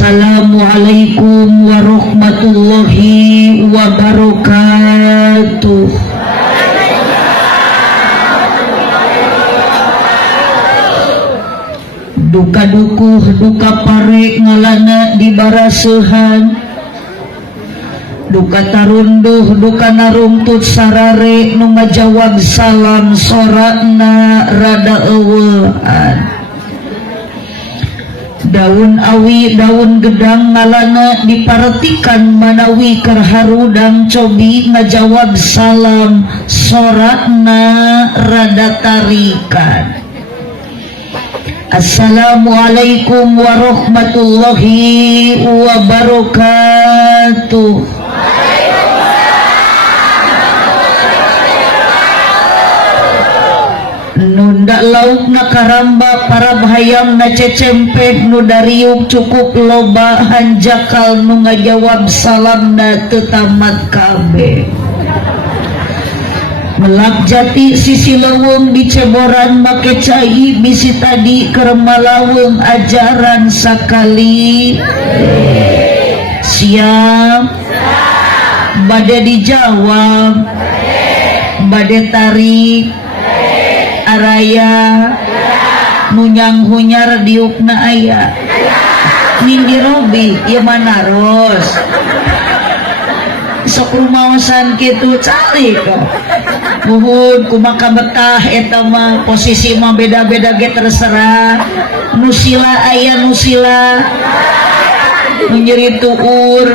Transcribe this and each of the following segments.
Assalamualaikum warahmatullahi wabarakatuh. Duka dukuh duka parek ngalana di barasehan, duka tarunduh duka naruntut sarare nu ngajawab salam sorakna rada eueuhan. Daun awi daun gedang ngalana diparetikan manawi kerharudang cobi ngajawab salam sorakna rada tarikan. Assalamualaikum warahmatullahi wabarakatuh. Nunda lauk na karamba para bahayam na cecempet nu dariuk cukup loba hanjakal nu ngajawab salam na tetamat kabe. Melak jati sisi leweng di ceboran make cai bisi tadi kermalaweng ajaran sakali. Siap bade dijawab bade tarik araya nunyang hunyar diukna aya nindi robi ieu mana ros sok rumaosan kitu cari kok nuhun kumaha betah eta mah posisi mah beda-beda ge terserah nusila aya nusila nu nyeri tuur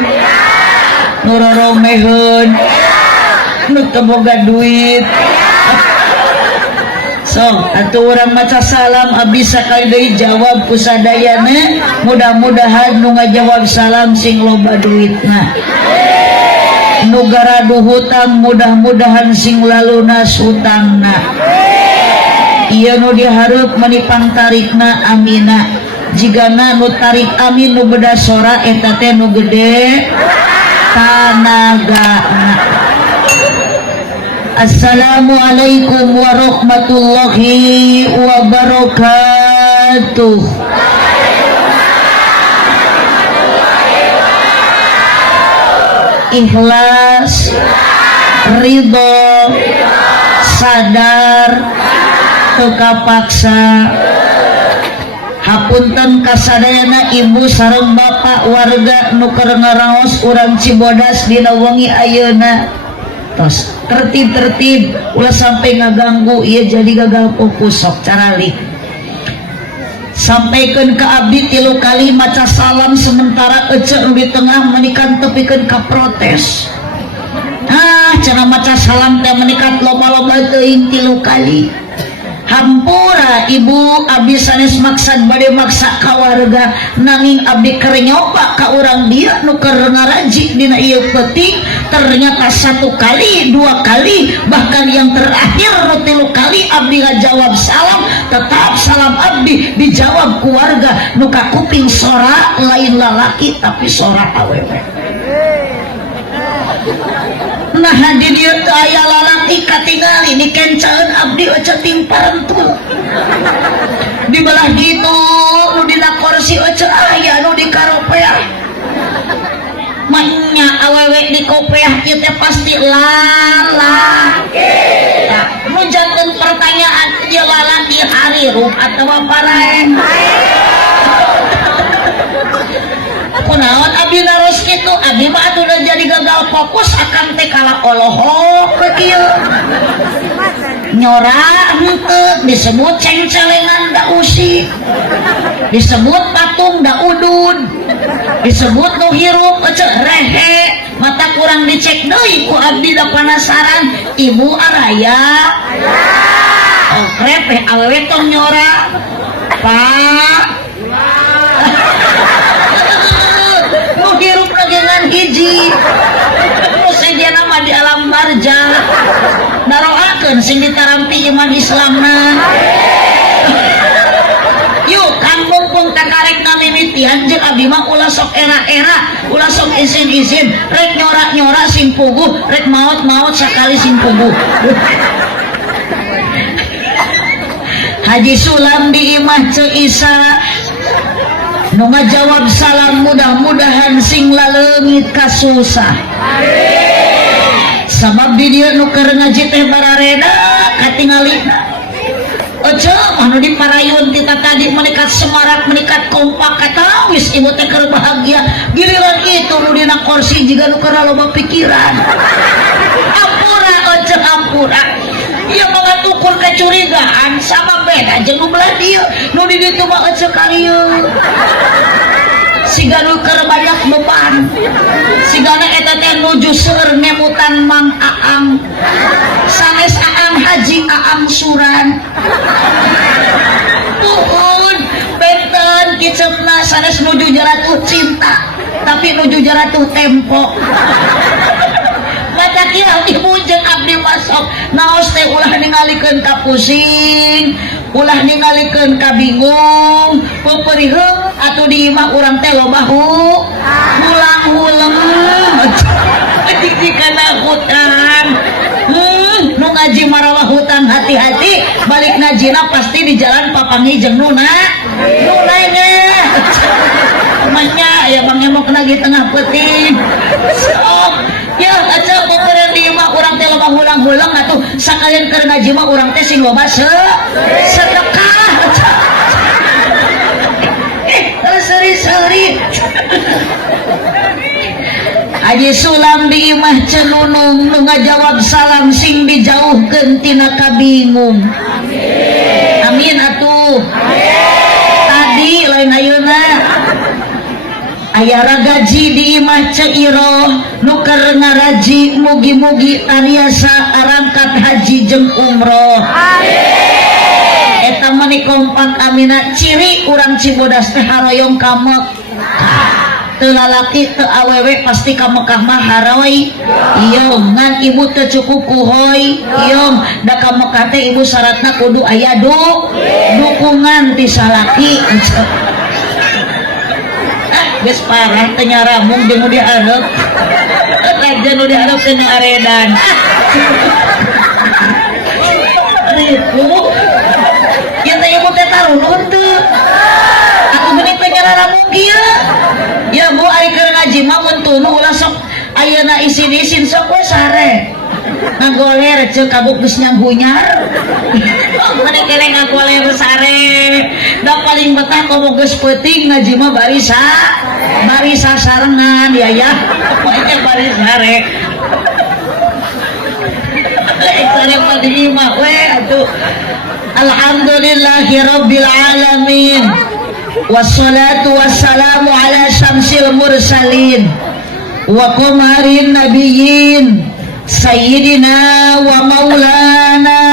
nu roromeheun nu teu boga duit. So, atuh urang maca salam abdi sakali deui jawab ku sadayana, mudah-mudahan nu ngajawab salam sing loba duitna. Nu garadu hutang mudah-mudahan sing lalunas hutangna. Ieu nu dihareup menipang tarikna amina. Jigana nu tarik amin nu beda sora eta teh nu gede tanagana. Assalamualaikum warahmatullahi wabarakatuh. Ikhlas, ridho, sadar, teu kapaksa. Hapunten kasadayana ibu sareng bapak warga nu keur ngaraos urang Cibodas dina wengi ayeuna. Tos tertib ulah sampai ngaganggu ia jadi gagal fokus sok caralik sampaikan ke abdi 3 kali maca salam sementara ece di tengah menikan tepikeun ka protes cenah maca salam teh menikat loba-loba teuing 3 kali hampura ibu abdi sanes maksad bade maksa ka warga nanging abdi keur nyoba ka urang dia nu keur ngaraji dina ieu peuting ternyata 1 kali 2 kali bahkan yang terakhir nu 3 kali abdi ngajawab salam tetap salam abdi dijawab ku warga nu ka kuping sora lain lalaki tapi sora awewe. Nah di dieu teu aya lalaki katingali dikencaeun abdi oce ting parentul. Di belah gitu nu dina kursi oce aya nu di karopeah. Manya awewe di kopeah ieu teh pasti lalaki. Nah, nu janten pertanyaan ieu lalaki harirup atawa parae. Kunaon abdi naros kitu abdi mah atuh udah jadi gagal fokus akan teh kala olohok ke kieu nyora henteu disebut cengcelengan da usik disebut patung da udud disebut nu hirup ece rehe mata kurang dicek deui ku abdi da penasaran ibu araya oh krepeh awewe tong nyora pak hirup dengan hiji terus dia nama di alam barja daroakeun sing ditarampi iman Islamna yuk kampung pun takarek namimitian jeung abdi mah ulah sok era-era ulah sok izin-izin rek nyora-nyora sing puguh rek maot-maot sakali sing puguh. Haji Sulam di imah Ceu Isa nu ngajawab salam mudah leungit ka susah. Sabab di dieu nu keur ngaji teh barareda katingalina. Ojo anu diparayun kita tadi menikat semarak menikat kompak kata wis ibu teh keur bahagia giliran itu nu dina kursi jiga nu keur loba pikiran. Ampura ojo ampura. Ieu mah tukur kecurigaan sama beda jeung nu belah dieu nu di ditu mah ojo karieu. Siga nu keur banyak beban. Sigana eta teh nuju seueur nemutan Mang Aang. Sanes Aang Haji Aang Suran. Tuhun benten kiceupna sanes nuju jaratuh cinta, tapi nuju jaratuh tempo. Baca kieu ibu jeung abdi masok naos teh ulah ningalikeun ka pusing, ulah ningalikeun ka bingung, peupeureuh atuh di imah urang teh loba hulang-hulang. Jika hutan nu ngaji marawah hutan hati-hati balik ngajina pasti di jalan papangi jeung nunanya emangnya ya bang emok lagi tengah peuting sok ya aja peupeureuh di imah urang teh loba hulang-hulang atuh sakalian keur ngaji mah urang teh sing loba sedekah. Seri-seri Haji Sulam di imah cenunung nu ngajawab salam sing dijauhkeun tina kabingung. Amin atuh. Tadi lain ayeuna aya ragaji di imah Cairoh nu keur ngaraji mugi-mugi tariasa arangkat haji jeung umroh. Eta mah kompak amina ciri urang Cibodas teh haroyong ka Mekah. Teu lalaki teu awewe pasti ka Mekah mah haroy. Ieu ngan ibu teu cukup kuhoy. Ieu da ka Mekah teh ibu syaratna kudu aya dukungan ti salaki. Geus parah teh nyaramung jeung nu diarep. Raja nu diarep teh aredan. Ribu ya teh ibu teh tarunun teu aku geuning teh nyararamung kieu ya bu ari keur ngaji mah mun tunu ulah sok ayeuna isin-isin sok we sare ngagoler ceuk kabuk geus nyanggunyar mane kene ngagoler sare da paling betah komo geus peuting ngaji mah bari sasarengan ya poe bari sare sare padi mah we atuh. Alhamdulillahi Rabbil Alamin. Wassalatu wassalamu ala syamsil mursalin wa qamarin nabiyyin Sayyidina wa maulana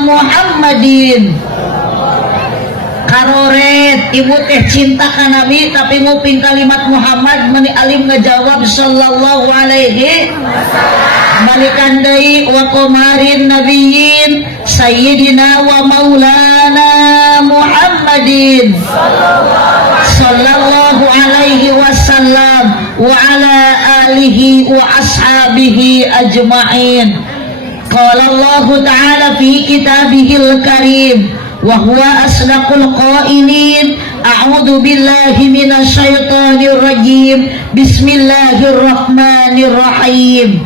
Muhammadin. Karoret ibu teh cinta ka Nabi tapi nguping kalimat Muhammad meni alim ngejawab sallallahu alaihi balikan deui wa qamarin nabiyyin Sayyidina wa maulana Muhammadin sallallahu alaihi wasallam wa ala alihi wa ashabihi ajma'in. Qala Allah ta'ala fi kitabihil karim wa huwa asdaqul qailin a'udzu billahi minasy syaithanir rajim bismillahirrahmanirrahim.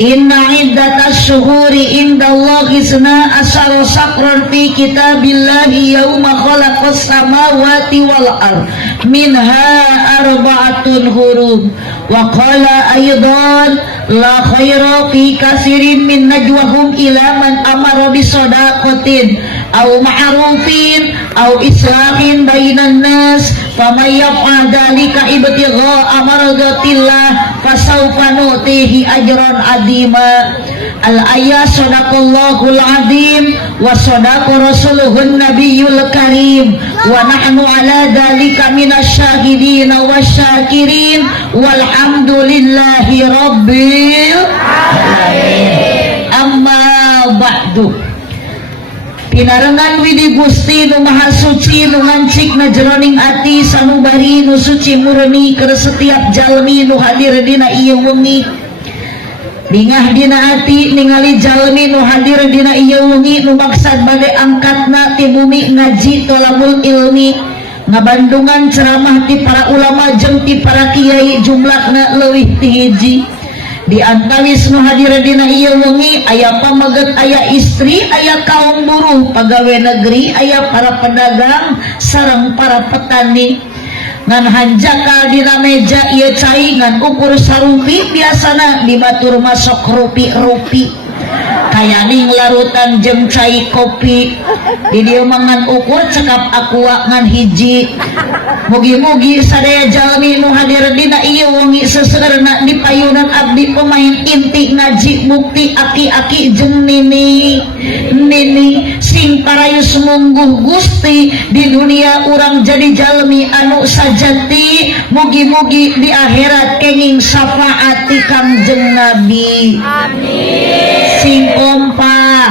Inna iddatas syuhuri indallahi isna asyara syahran fi kitabillahi yauma khalaqas samawati wal ard minha arba'atun hurum. Wa qala aydan la khaira fi katsirin min najwahum ila man amara bisadaqatin aw ma'rufin aw islahin bainan nas faman yaf'al dzalika ibtigha'a mardatillah fasawfa nu'tihi ajran 'azima. Al-ayat sadaqallahul 'azim wa sadaqa rasuluhun nabiyyul karim wa nahnu 'ala dzalika minasyahidin wasyakirin walhamdulillahi rabbil alamin. Amma ba'du. Pinarengan widi Gusti nu maha suci nu ngancik na jroning ati sanubari nu suci murni keur setiap jalmi nu hadir dina ieu wengi. Bingah dina ati ningali jalmi nu hadir dina ieu wengi nu maksad bade angkatna ti bumi ngaji tolabul ilmi ngabandungan ceramah ti para ulama jeung ti para kiai jumlahna leuwih ti hiji. Di antawis nu hadir dina ieu wengi aya pamaget, aya istri, aya kaum buruh, pagawe negeri, aya para pedagang sareng para petani. Ngan hanjakal dina meja ieu cai ngan ukur sarupi biasana dibatur masok rupi-rupi. Kayaning larutan jeung cai kopi di dieu mangan ukur cekap aqua ngan hiji. Mugi-mugi sadaya jalmi nu hadir dina ieu wengi seseueurna di payunan abdi pemain inti ngaji bukti aki-aki jeung nini sing parayus mungguh Gusti di dunia urang jadi jalmi anu sajati. Mugi-mugi di akhirat kenging syafaat ti Kangjeng Nabi. Amin. Sing kompak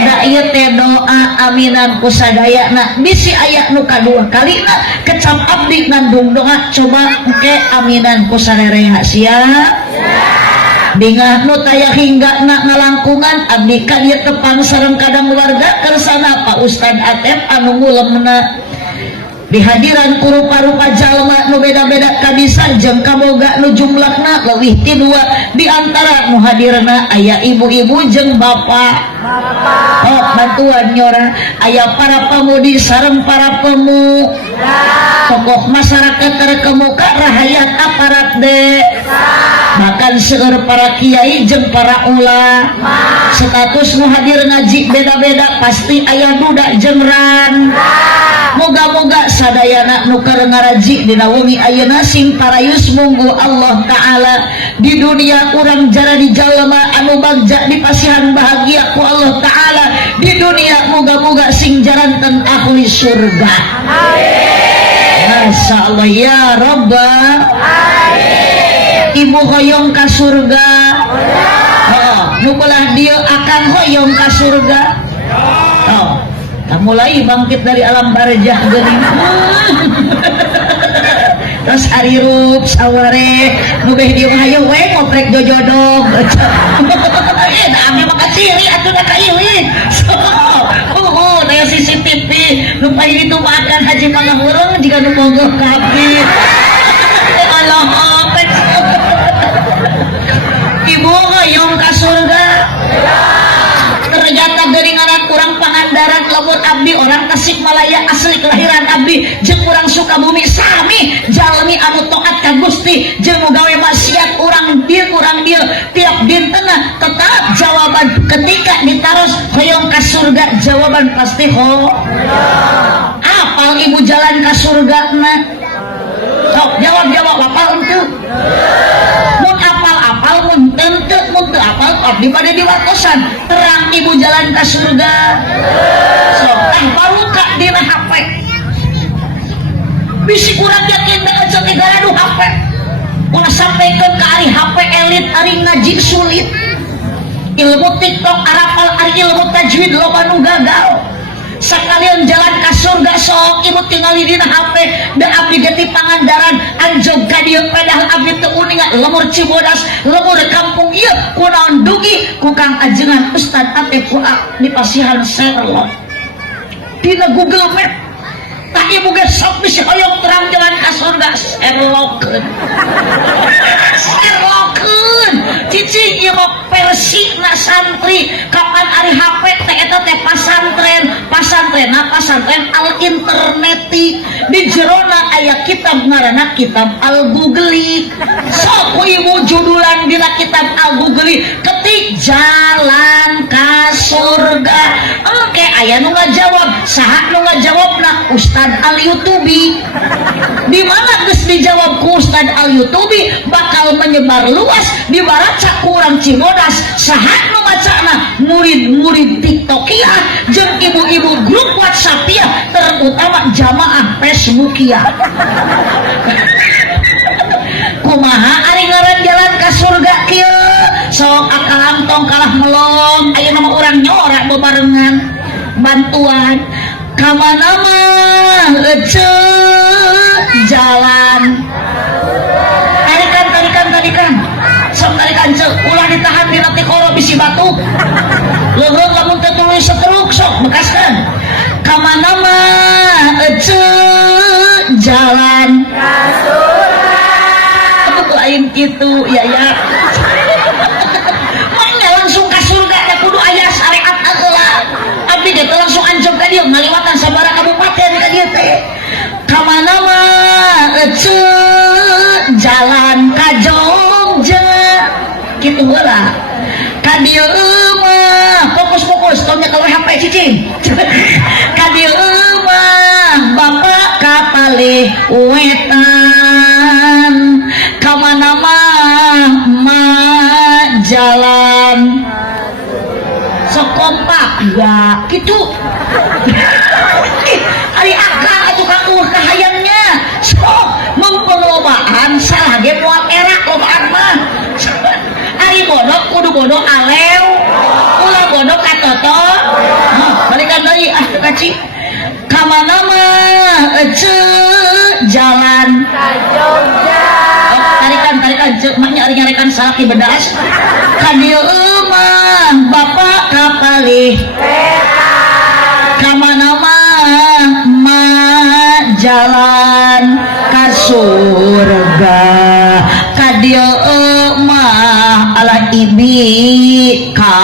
da ieu teh doa aminan ku sadayana bisi aya nu kadua kalina kecap abdi ngandung doa coba engke aminan ku sarereha siap dingah nu taya hingga na ngalangkungan abdi ka ieu tepang sareng kadang warga kersana Pak Ustad Atep anu ngulemna dihadiran ku rupa-rupa jalma nu beda-beda kabisa jeung kaboga nu jumlahna leuwih ti 2 di antara nu hadirna aya ibu-ibu jeung bapak. Oh bantuan nyora aya para pamudi sareng para pemu tokoh masyarakat terkemuka rahayat aparat desa bahkan seueur para kiai jeung para ulama. Status nu hadir ngaji beda-beda pasti aya duda jeung ran. Moga-moga sadayana nu keur ngaraji dina wengi ayeuna sing parayus munggu Allah taala di dunia urang jara di jalma anu bagja dipasihan bahagia ku Allah taala di dunia. Moga-moga sing jaranten ahli surga. Amin. Masyaallah ya rabbal alamin. Ibu hoyong ka surga. Oh, nu belah dieu akan hoyong ka surga. Oh. Mulai bangkit dari alam barzah geuning terus arirup saware nu beh dieu hayu we ngoprek jojodog da ame mah kaciri atuh da ka ieu taya CCTV nu paling itu makan haji pangahureung jika nu monggo ka abdi Allah ibu hoyong ka surga. Ternyata geuningan kurang Pangandaran lamun abdi orang Tasikmalaya asli kelahiran abdi jeung urang Sukabumi sami jalmi anu taat ka Gusti jeung gawe maksiat urang dieu tiap dintenna tetap jawaban ketika ditaros hoyong ka surga jawaban pasti ho. Apal ibu jalan ka surgana? Sok jawab apal henteu? Mun apal mun teu apal abdi bade diwatosan terang ibu jalan ka surga. Sok baruka dina HP bisi urang yakin da aja tigaraduh HP ulah sampaikeun ka ari HP elit ari ngaji sulit ilmu TikTok arapal ari ilmu tajwid loba nu gagal. Sakalian jalan ka surga sok ibu tingali dina HP da abdi geti Pangandaran anjog ka dieu padahal abdi teu uningan lemur Cibodas lemur kampung ieu kunaon dugi ku Kang Ajengan Ustad Atep di pasihan Sherlock dina Google Map tak ibu ge sok bisi hoyong terang jalan ka surga Sherlockeun cici ieu mah persina santri kapan ari HP teh eta teh pasantren al interneti di jerona aya kitab ngaranna kitab al googli sok ibu judulan dina kitab al googli ketik jalan ka surga oke aya nu ngajawab saha nu ngajawabna Ustad al YouTubi di mana geus dijawab ku Ustad al YouTubi bakal menyebar luas dibaca kurang Cibodas saha nu macana murid-murid TikTokia jeung ibu-ibu grup WhatsAppia terutama jamaah Facebookia. Kumaha ari ngaran jalan ka surga kieu sok akalang tong kalah melong ayeuna mah urang nyora bebarengan bantuan ka mana mah jalan tarikan sok tarikan ceu ulah ditahan dina ti koro bisi batu leureung lamun teu tuluy setruk sok bekaskeun ka mana mah jalan lain gitu ya makanya langsung ke surga ya kudu aya syariat heula abdi teh langsung anjog ka dieu ngaliwatan sabaraha kabupaten ka dieu teh ka mana mah jalan ka Jogja kitu heula ka dieu mah fokus tong nyekel HP cicing ka dieu mah bapak kapalih wetan kamana mah jalan sekompak ya gitu ari akang atuh kang kahayangnya sok memperlobaan salah ge moal erak lobaan mah ari bodoh kudu bodoh alew ulah bodoh katoto balikan deui kaci kamana mah jalan ka Jogja tarikan cek maknya ari nyarekan salaki bedas ka dieu mah bapak kapalih ka mana mah jalan ka surga ka dieu mah ala ibi ka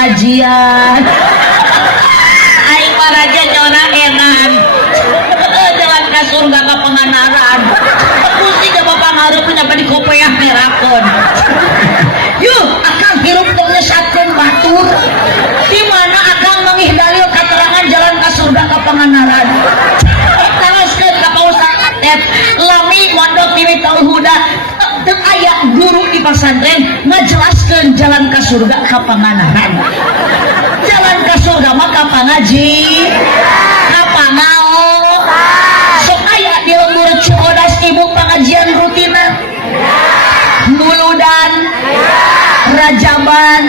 pangajian aing maraja nyora enan jalan ka surga ka panganaran mesti ka bapak ngarep nyapa di kopeah merakon yuk akang hirup tong nyesatkeun batur di mana akang mangih dalil katerangan jalan ka surga ka panganaran teruskeun ka Pausang Atep lami mondok di Miftahul Huda teu aya guru di pasantren ngajelaskeun jalan ka surga ka panganaran jalan ka surga mah ka pangaji ka pangao sok aya di lembur Cibodas ibu pengajian rutinan muludan rajaban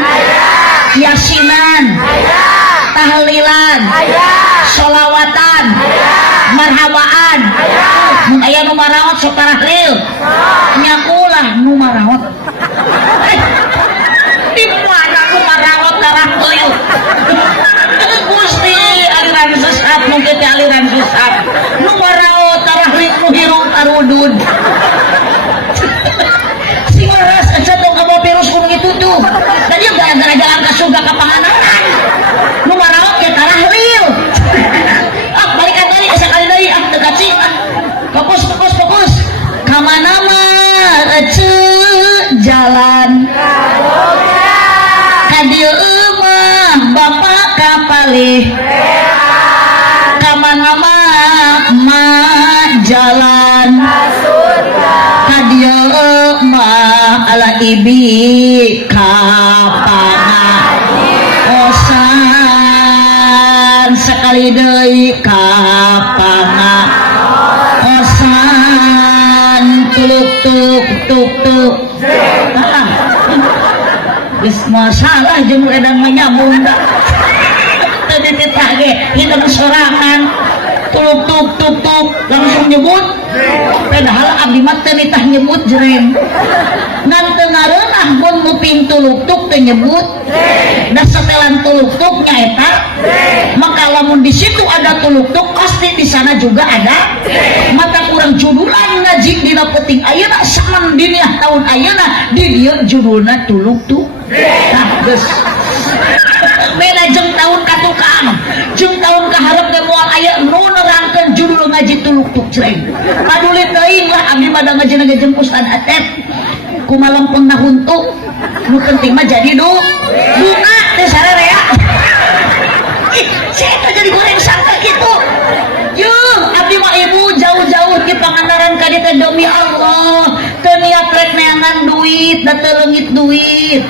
yasinan tahlilan sholawatan marhabaan mun aya nu marawat sok tarahlil nyakulah nu marawat di mana nu marawat tarahlil Gusti aliran sesat mungkin aliran sesat nu marawat tarahlil nu hirup tarudud si waras aja tong kamu virus kudu ditutup tadi gara-gara jalan ka surga ka panganaran nu marawat ya tarahlil balikan tadi sekali deui dekat sih fokus kamana mah jalan ka dieu mah bapak kapalih kamana mah jalan ka dieu mah ala ibi ka pangaosan sekali deui ka pangaosan tuk geus masalah jeung edan menyambung da teu dititah ge hideung sorangan tuk langsung nyebut padahal abdi mah teu nitah nyebut jreng ngan teu ngareunah mun nguping tuluk-tuk teu nyebut da setelan tuluk-tuk nyaeta maka lamun di situ ada tuluk-tuk pasti di sana juga ada mata kurang judulan ngaji dina peuting ayeuna saman diniah tahun ayeuna di dieu judulna tuluk-tuk nah geus beda jeung tahun katukang jeung tahun kaharep teh moal aya nu nerangkeun judul ngaji tuluk-tuk jreng paduli teuing lah abdi mah da ngajina jeung Ustaz Atep kumaha lempeng huntu nu penting mah jadi bunga teh sararea saya jadi goreng sangka gitu yuk abdi mah ibu jauh-jauh di Pangandaran ka dieu teh demi Allah teu niat rek neangan duit da teu leungit duit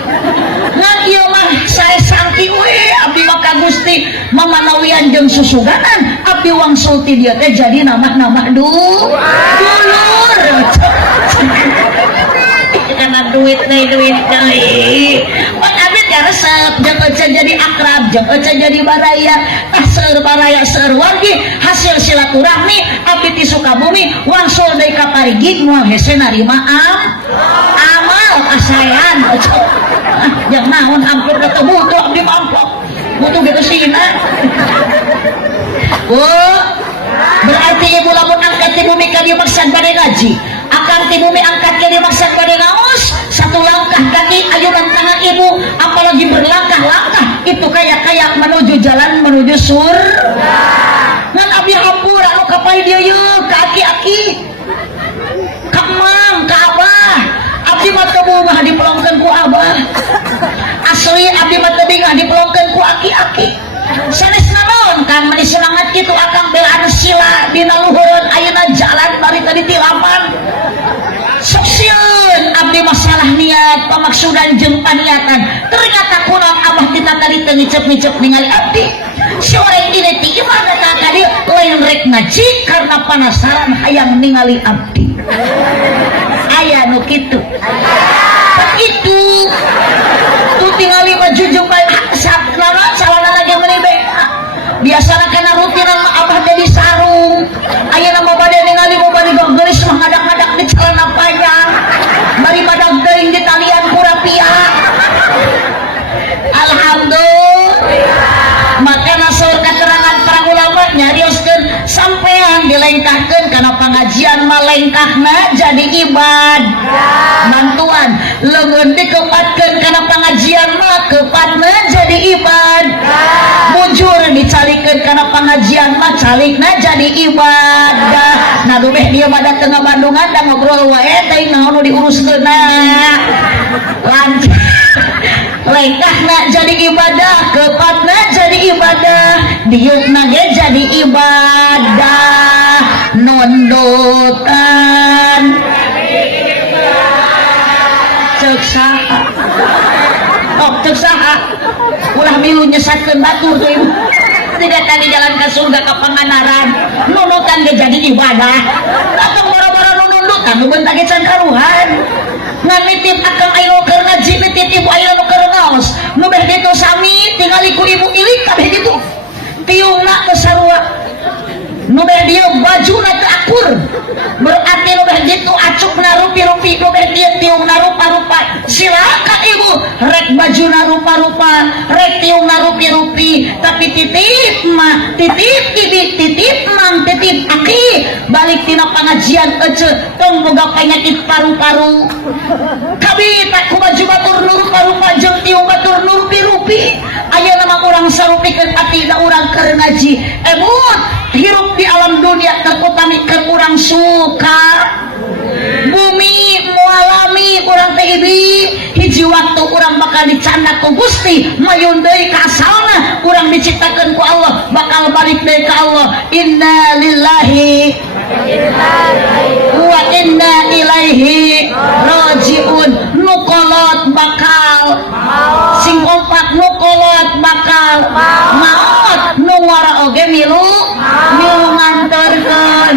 ngan ieu mah sae sangki we abdi mah ka Gusti mamanawian jeung susuganan abdi wangsul ti dieu teh jadi nama dulur karena duit deui pan abdi teh resep jeung ece jadi akrab jeung ece jadi baraya seueur baraya seueur wargi hasil silaturahmi abdi ti Sukabumi wangsul deui ka Parigi moal hese narima amal kasayan jeung naon amplop teh butuh abdi amplop butuh gitu sina Oh, berarti ibu lamun angkat ti bumi ka dieu maksad bade ngaji, akan ti bumi angkat ka dieu maksad bade ngaos, satu langkah kaki ayunan tangan ibu apalagi berlangkah-langkah itu kayak menuju jalan menuju surga. Ngan abdi hampura anu kapai dieu yeuh ka aki-aki, ka emang, ka abah. Abdi mah teu bungah dipelongkeun ku abah. Asli abdi mah teu bingah dipelongkeun ku aki-aki. Sanes naon Kang meni semangat kitu akang belaan sila dina luhureun ayeuna jalan bari tadi tilapan. Sok sieun abdi masalah niat pamaksudan jeung paniatan. Ternyata kunaon abah kita tadi teu ngicep-ngicep ningali abdi. Si orang ini ti gimana tadi lain rek ngaji karena penasaran hayang ningali abdi. Aya nu kitu. Itu tuh tinggali baju jumpai saknana calana lagi menibek biasana kana rutinan mah abah jadi sarung ayeuna mah bade ningali mau bari geus mah ngadak-ngadak di calana panjang bari badag teuing di talian ku rapia. Alhamdulillah maka nasor keterangan para ulama nyarioskeun sampean dilengkahkeun kana pangajian mah lengkahna jadi ibad bantuan leungeun dikepatkeun kana pangajian mah kepatna jadi ibad bujur dicalikeun kana pangajian mah calikna jadi ibadah. Nah dumeh dia mah dateng ka Bandungan da ngobrol wae teh naon nu diuruskeunna lancar lengkahna jadi ibadah kepatna jadi ibadah diukna ge jadi ibadah nondotan cek saha cek saha ulah milu nyesatkeun batur tuh ibu tidak tadi jalan ke surga ke Pangandaran nunutan ge jadi ibadah atau boro-boro nunundutan nu bentak ge can karuhan ngan nitip akang ayo keur ngaji nitip ibu ayo nu keur ngaos nu beh kitu sami tingali ku ibu ilik kabeh kitu tiungna teu sarua nu beh dieu bajuna teu akur berarti nu beh kitu acukna rupi-rupi nu beh dieu tiungna rupa-rupa silakan ibu rek bajuna rupa-rupa rek tiungna rupi-rupi tapi titip mah titip bibi titip mang titip aki balik tina pangajian ece tong boga penyakit paru-paru kabita ku baju batur nu rupa-rupa jeung tiung batur nu rupi-rupi ayeuna mah urang sarupikeun ati da urang keur ngaji emut hirup di alam dunia terkutamikeun urang suka bumi mualami urang teh hiji waktu urang bakal dicanda ku Gusti mayun deui ka asalna urang diciptakeun ku Allah bakal balik deui ka Allah inna lillahi wa inna ilaihi rajiun nukolot bakal sing kompak nukolot bakal maut nu ngara oge milu nganterkeun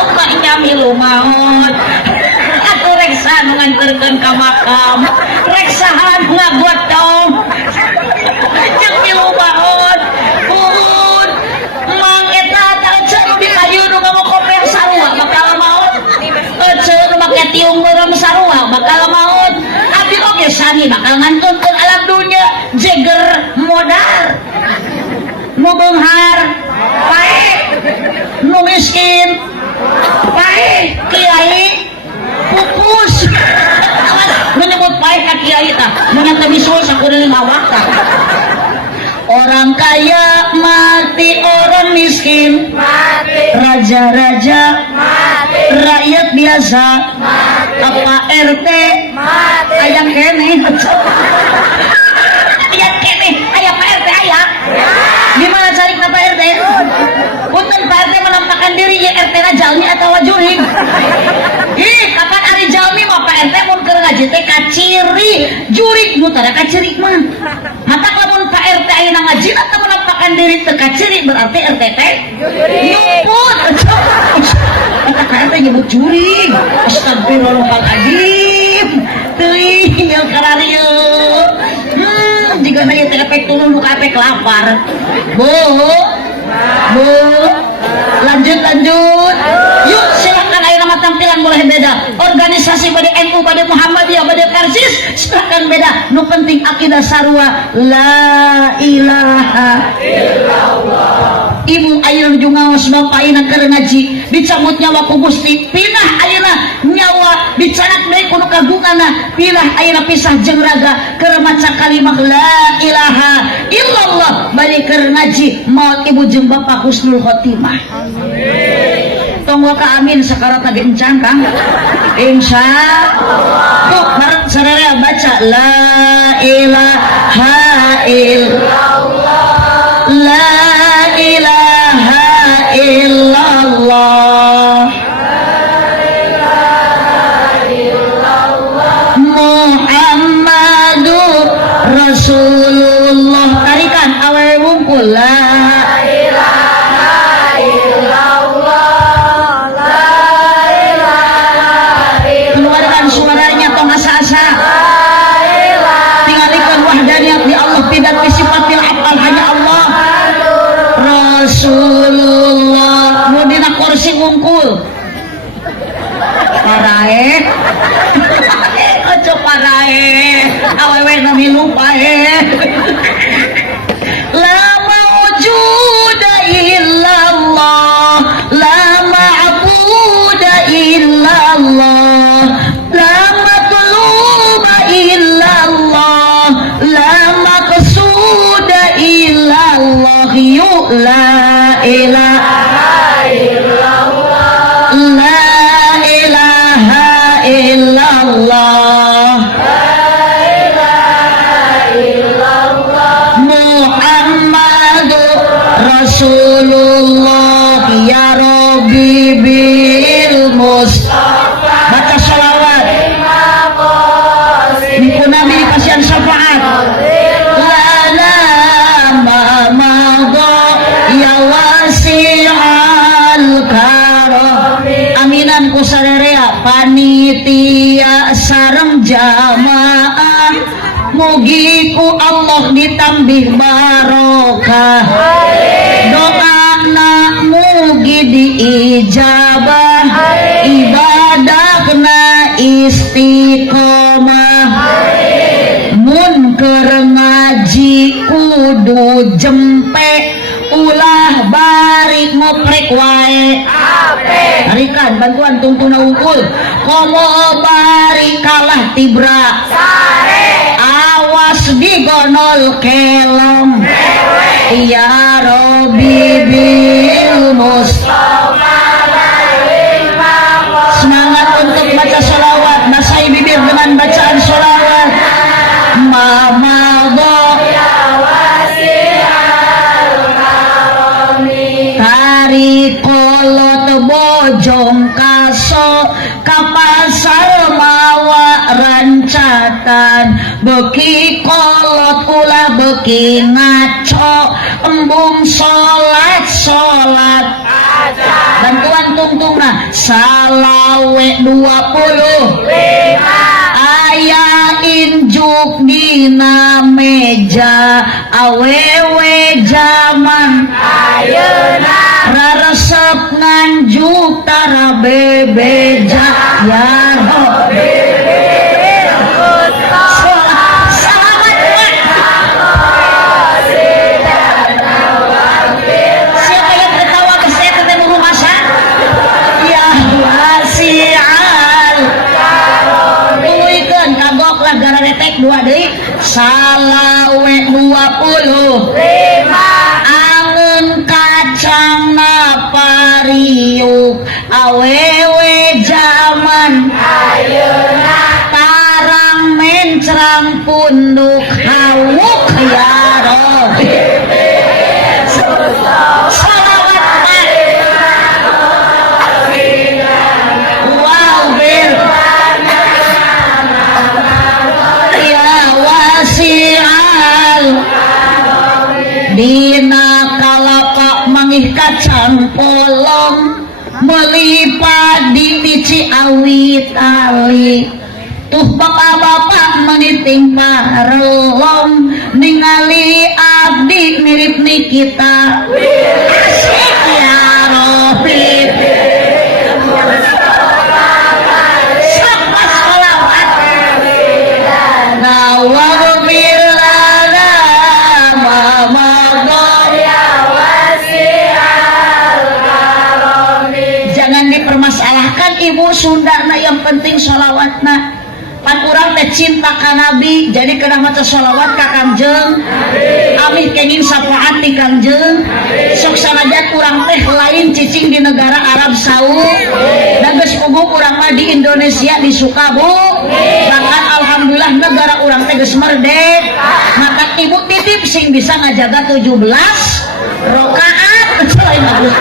umpanya milu maut atuh reksa nu nganterkeun ka makam reksahan ngagotong jeung milu maut pun mang eta teu nu dikayu nu ngomong koper sarua bakal maut ece nu make tiung beureum sarua bakal maut abdi oge sani bakal ngantunkeun alam dunya jeger modal nu beunghar pae nu miskin pae kiai pupus menyebut pae ka kiai tah mun teu bisul sakuring awak tah orang kaya mati orang miskin mati raja-raja mati rakyat biasa mati apa RT mati aya keneh aya keneh aya Pak RT aya gimana cari ke Pak RT punten Pak RT menampakkan diri ya RT na jalmi atau wajuring ih kapan ari jalmi mah Pak RT mun keur ngaji teh kaciri jurig nu tara kaciri mah matak lamun Pak RT ayeuna ngaji atau menampakkan diri teu kaciri berarti RT teh nyumput eta Pak RT nyebut jurig astagfirullahaladzim teuing yang kararieu jika nanya terepek turun buka apek lapar bu lanjut yuk silahkan ayo nama tampilan boleh beda organisasi pada NU pada Muhammadiyah pada Persis silahkan beda nu penting akidah sarua la ilaha illallah ibu ayeuna nuju ngaos bapak ayeuna keur ngaji dicabut nyawa ku Gusti pinah ayeuna nyawa dicanak deui kudu kagunganna pinah ayeuna pisah jeung raga keur maca kalimah la ilaha illallah balik keur ngaji maot ibu jeung bapak husnul khotimah amin tong ka amin sakara tadi encan Kang insyaallah tuh bareng sararea baca la ilaha illallah la ilaha illallah Muhammadur Rasulullah tarikan awewe wungkul la ilaha illallah la ilaha illallah keluarkan suaranya tong asa-asa tinggalkan wahdaniyat di Allah tidak disifatil afal hanya Allah Rasulullah nu dina kursi wungkul parae aja parae awewe nu lupa la mawjuda illallah la ma'budu illallah la matluba illallah la maqsuda illallah la ilaha illallah la ilaha illallah Muhammadur Rasulullah ya Rabbi bil Mustafa baca sholawat niku nabi kasihan syafaat lana mamado ya wasi'al karam aminan ku sararea panitia sareng jamaah mugi ku Allah ditambih barokah doana mugi diijabah ibadahna istiqomah mun keur ngaji kudu jempe ulah bari ngoprek wae tarikan bantuan tungtuna unggul komo bari kalah tibra sare awas digonol kelong ya Rabbi bil Mustafa semangat untuk baca sholawat masai bibir dengan bacaan sholawat mamadho kolot bojong kaso kapasar mawa rancatan beki kolot ulah beki ngaco embung sholat bantuan tungtungna salawe 20 aya injuk dina meja awewe zaman ayeuna raresep nganjuk tara bebeja ya Rabbi selamat siapa yang tertawa ke saya ketemu rumah saya ya wasi'al tuikeun kagok lah gara retek 2 deui salawe 20 angeun kacangna pariuk awewe zaman ayeuna tarang mencrang punduk hawuk ya Rabbi salawat wow bil ya wasi'al dina kalapa mangih kacang polong melipad di Ciawi tali tuh bapak-bapak meniting parelong ningali abdi mirip Nikita asik ya Rabbi sapa sholawat nawabilana mamadho ya wasi'al ibu Sundana yang penting sholawatna. Pan urang teh cinta ka Nabi, jadi kena maca sholawat ka Kangjeng Ami kenging syafaat di Kangjeng. Sok sanajan urang teh lain cicing di negara Arab Saudi, dan geus puguh urang mah di Indonesia di Sukabu. Bahkan alhamdulillah negara urang teh geus merdeka. Maka ibu titip sing bisa ngajaga 17 rakaat selain bagus.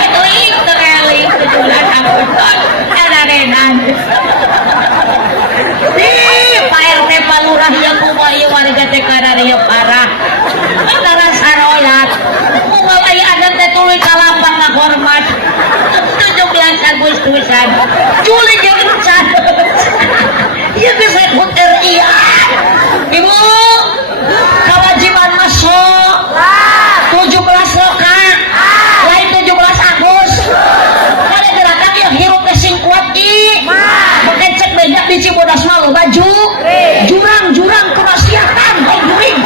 Euing tereling 17 angkutan ada renan. Pak RT Pak Lurah yang kumaha warga teh kadarieu parah. Antara sarolat. Moal aya adat teh tuluy ka lapang ngahormat. 17 Agustusan. Juli jeung encan. Ieu bisa ikut RI. Ibu, kewajiban masuk 17 rakaat. Lain 17 Agustus. Kada gerakan yang hirup teh sing kuat di. Pakai cek beda di Cibodas mah baju. Jurang-jurang kemaksiatan, guring.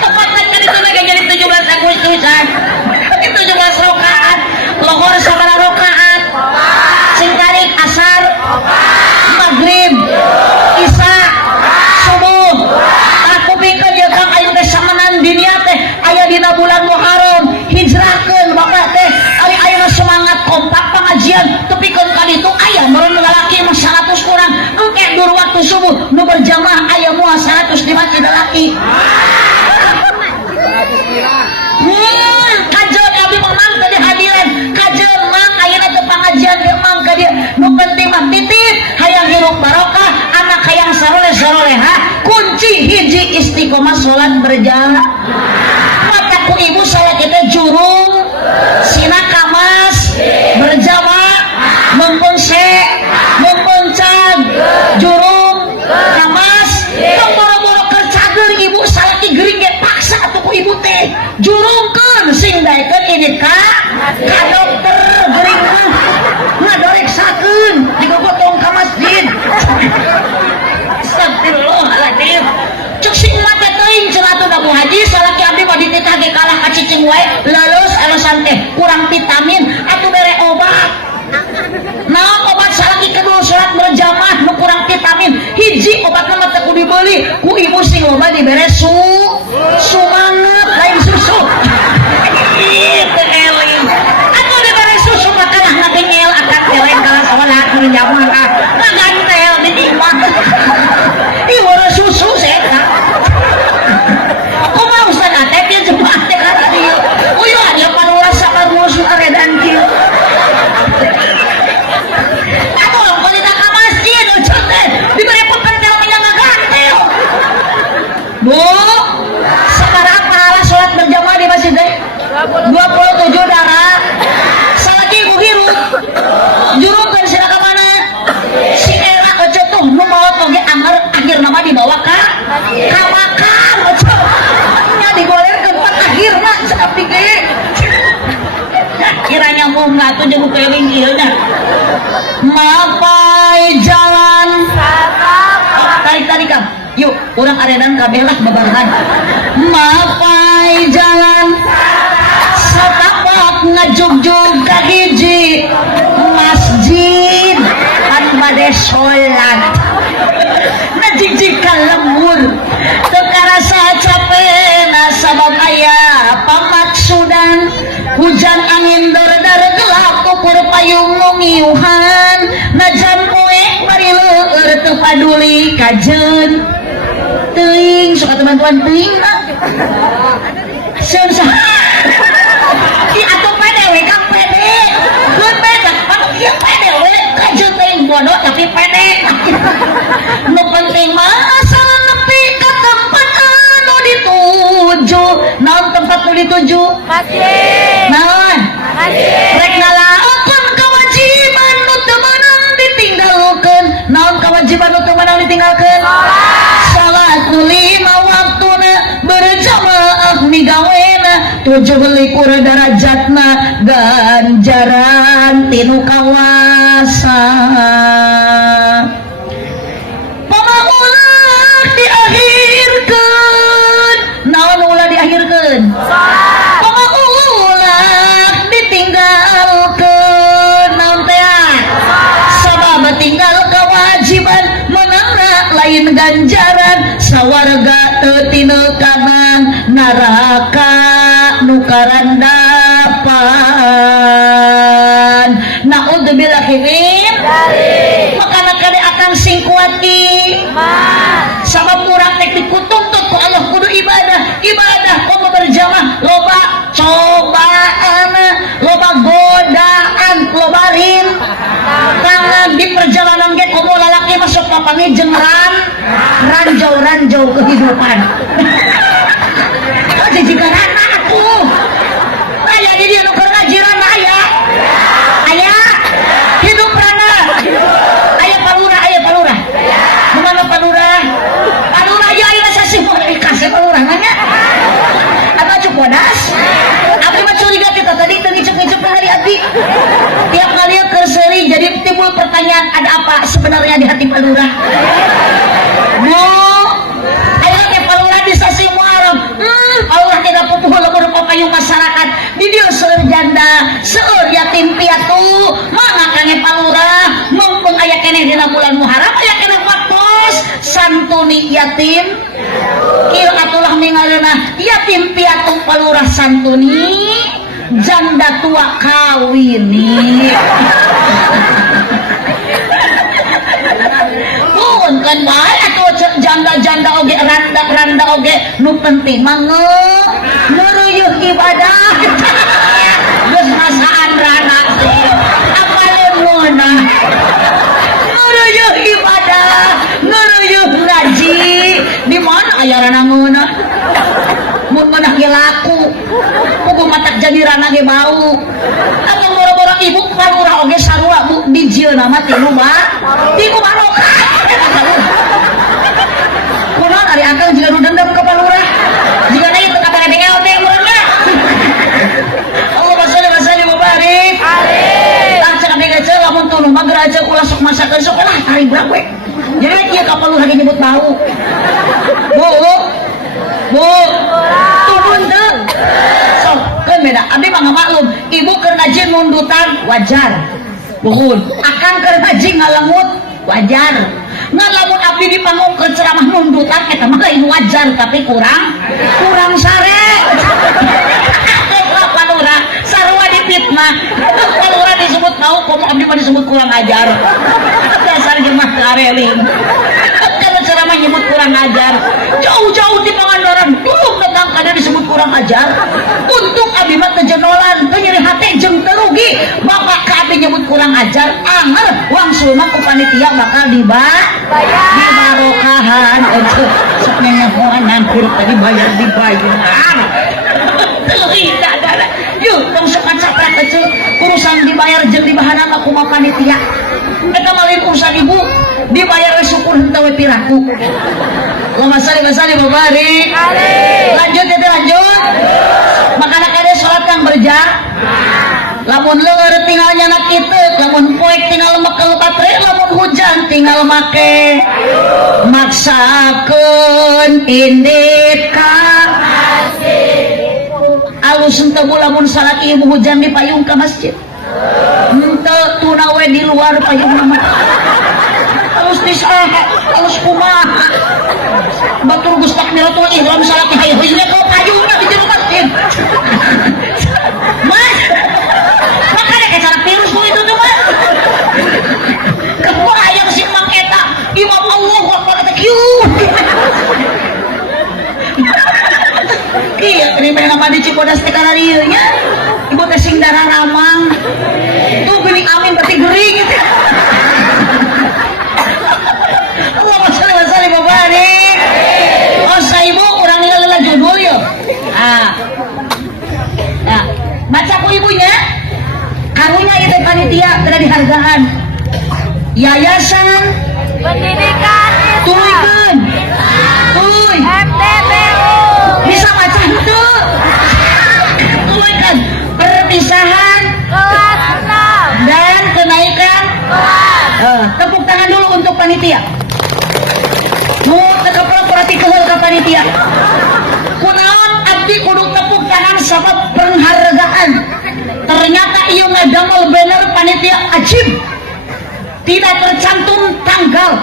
Tepatnya kan itu lagi jadi 17 Agustusan. Itu 17 rakaat. Lohor sabaraha rakaat? Sing tarik asar, maghrib, isya, subuh. Aku pikeun ieu Kang aya teh samenan dunia teh aya dina bulan Muharram. Hijrahkeun bapak teh ari ayeuna semangat kompak pengajian tepikeun ka ditu aya meureun lalaki mah 100 kurang engke dur waktu subuh nu berjamaah aya moal 100 di masjid lalaki. Kajeun abdi mamang tadi hadiran kajeun mang ayeuna teh pengajian ge mang ka dieu nu penting mah titip hayang hirup barokah anak hayang saroleh-sarolehah kunci hiji istiqomah salat berjamaah. Mataku ibu salat teh jurung sina kamas berjamaah mumpun mumpun can jurung kamas tong boro-boro keur cager ibu salat gering ge paksa atuh ku ibu teh jurungkeun sing daekeun ini ka dokter gering mah ngadoreksakeun digotong ka masjid. Astagfirullahaladzim. Cek sing mate teuing cenah atuh da Bu Haji salaki abdi mah dititah ge kalah ka cicing wae leulus alosan teh kurang vitamin atuh bere obat. Naon obat salaki kedua salat berjamaah nu kurang vitamin hiji obatna mah teu kudu dibeli ku ibu sing loba dibere sumanget lain susu. Teu eling. Atuh dibere susu makalah ngengel akad lain kalah salat berjamaah. Ngagantel di imah. Ieu susu seta. Kumaha Ustaz Atep ye jemaah teh kana dieu. Uyu aya panulas sabar musuh aredan kieu. Atuh kalau kita ke masjid ucap teh diberi pentel minyak ngagantel. Bu, sekarang pahala sholat berjamaah di masjid teh 27 darah. Salaki ibu hirup. Jurungkeun sira ka mana? Si Ela ucap tuh nu maot oge anger akhir nama dibawa ka makam ucap. Nya digolengkeun pan akhirna saeutik ge. Kiranya munggah tuh jeung keuling ieu nya. Mapai jalan tarik Kang yuk urang arenan kabeh lah babarengan. Mapai jalan satapak ngajugjug ka hiji masjid kan bade sholat ngajijig ka lembur teu karasa capena sabab aya pamaksudan hujan angin dar-dar gelap ukur payung ngiuhan najan poe bari leueur teu paduli kajeun teuing suka bantuan teuing seun saha di atuh pede we Kang pede keun beda panu ieu pede we kajeun teuing bodoh tapi pede nu penting mah asal nepi ka tempat anu dituju. Naon tempat nu dituju? Masjid. Naon? Masjid. Rek ngalakeun kewajiban nu teu meunang ditinggalkeun. Naon kewajiban nu teu meunang ditinggalkeun? Salat nu 5 waktuna berjamaah migawena 17 derajatna ganjaran tinu kawasa. Pamaulah diakhirkeun. Naon ulah diakhirkeun? Pamaulah ditinggalkeun. ganjaran sawarga teu tineukanan neraka nu karandapan. Naudzubillah min makana kade akan sing kuat iman sabab urang teh dituntut ku Allah kudu ibadah kudu berjamaah loba cobaan loba godaan loba rintangan di perjalanan ge kudu lalaki masuk papangi jeung ranjau kehidupan. Aja jika rana atuh aya di dieu nu keur ngajiran aya hidup rana aya palurah mana palurah aya aya sasih kasih palurah nanya apa cupodas abdi mah curiga kita tadi ngicep-ngicep hari abdi tiap kali kerseri jadi timbul pertanyaan ada apa sebenarnya di hati palurah. Bu ayo teh palurah di stasiun Muarram palurah tidak pupuh leueur payung masyarakat di dieu seueur janda seueur yatim piatu mana kange palurah mumpung aya keneh dina bulan Muharram aya keneh waktos santuni yatim kieu atulah ningalina yatim piatu palurah santuni janda tua kawini. Kan bae atuh janda-janda oge randa oge nu penting mah ngeureuh ibadah. Geus masaan rana apa leunna ngeureuh ibadah ngeureuh ngaji di mana aya rana ngeuna mun meunah ge laku kudu matak jadi rana ge bau apa boro-boro ibu palurah oge sarua bu di jieuna mah tilu barokah. Kunaon ari akal jika nu dendam ke palurah jika na ieu kata ngedengel teh murna Allahumma sholli wa sallim wa barik tah cek abdi gece lamun tuluh mager aja ulah sok masakeun sok lah hari berang we jadi ieu ka palurah ge nyebut bau bu turun teu sok keun beda abdi mah ngamaklum ibu keur ngaji mundutan wajar buhun akang keur ngaji ngalengut wajar ngan lamun abdi di panggung ke ceramah mundutan eta mah lain wajar tapi kurang sare. Palurah sarua dipitnah palurah disebut mau komo abdi mah disebut kurang ajar dasar jemaah kareling kalau ceramah nyebut kurang ajar jauh-jauh di Pangandaran dulu datang kada disebut kurang ajar untung abdi mah teu jenolan teu nyeri hate jeung teu rugi bapak ka abdi nyebut kurang ajar anger wangsulna ku panitia bakal dibarokahan itu sebenarnya hoanan kurang tadi dibayar yuk tong sokan saprak kecil urusan dibayar jeung dibahanana kumaha panitia eta mah lain urusan ibu dibayar syukur henteu we piraku. Allahumma shalli wa barik. Lanjut ya lanjut makana kade salat kang berjamaah lamun leueur tinggal nyana kitu lamun poek tinggal makel baterai lamun hujan tinggal make maksakeun indit ka alus henteu lamun salat ieu hujan di payung ka masjid henteu tuna we di luar payung mah alus disaha alus kumaha batur Gus Takbiratul Ihram salat hayeunya ka payungna di jero masjid mas makanya kayak cara virus itu tuh mas kamu ayam si mang eta imam Allah waktu kata kiut iya terima nama di Cipodas tekan hari nya ibu teh sing darah ramang tuh bening amin berarti gering Allahumma sholli wa sallim wa barik. Oh saibu urang ninggalina judul yeuh nah baca ku ibunya karunya itu panitia telah dihargaan yayasan pendidikan tuluykeun tuluy MTBU bisa baca itu tuluykeun perpisahan kelas 6 dan kenaikan kelas tepuk tangan dulu untuk panitia nu teu perhati keheul ka panitia kunaon abdi kudu tepuk tangan sabab penghargaan ternyata ieu ngadamel banner panitia ajib tidak tercantum tanggal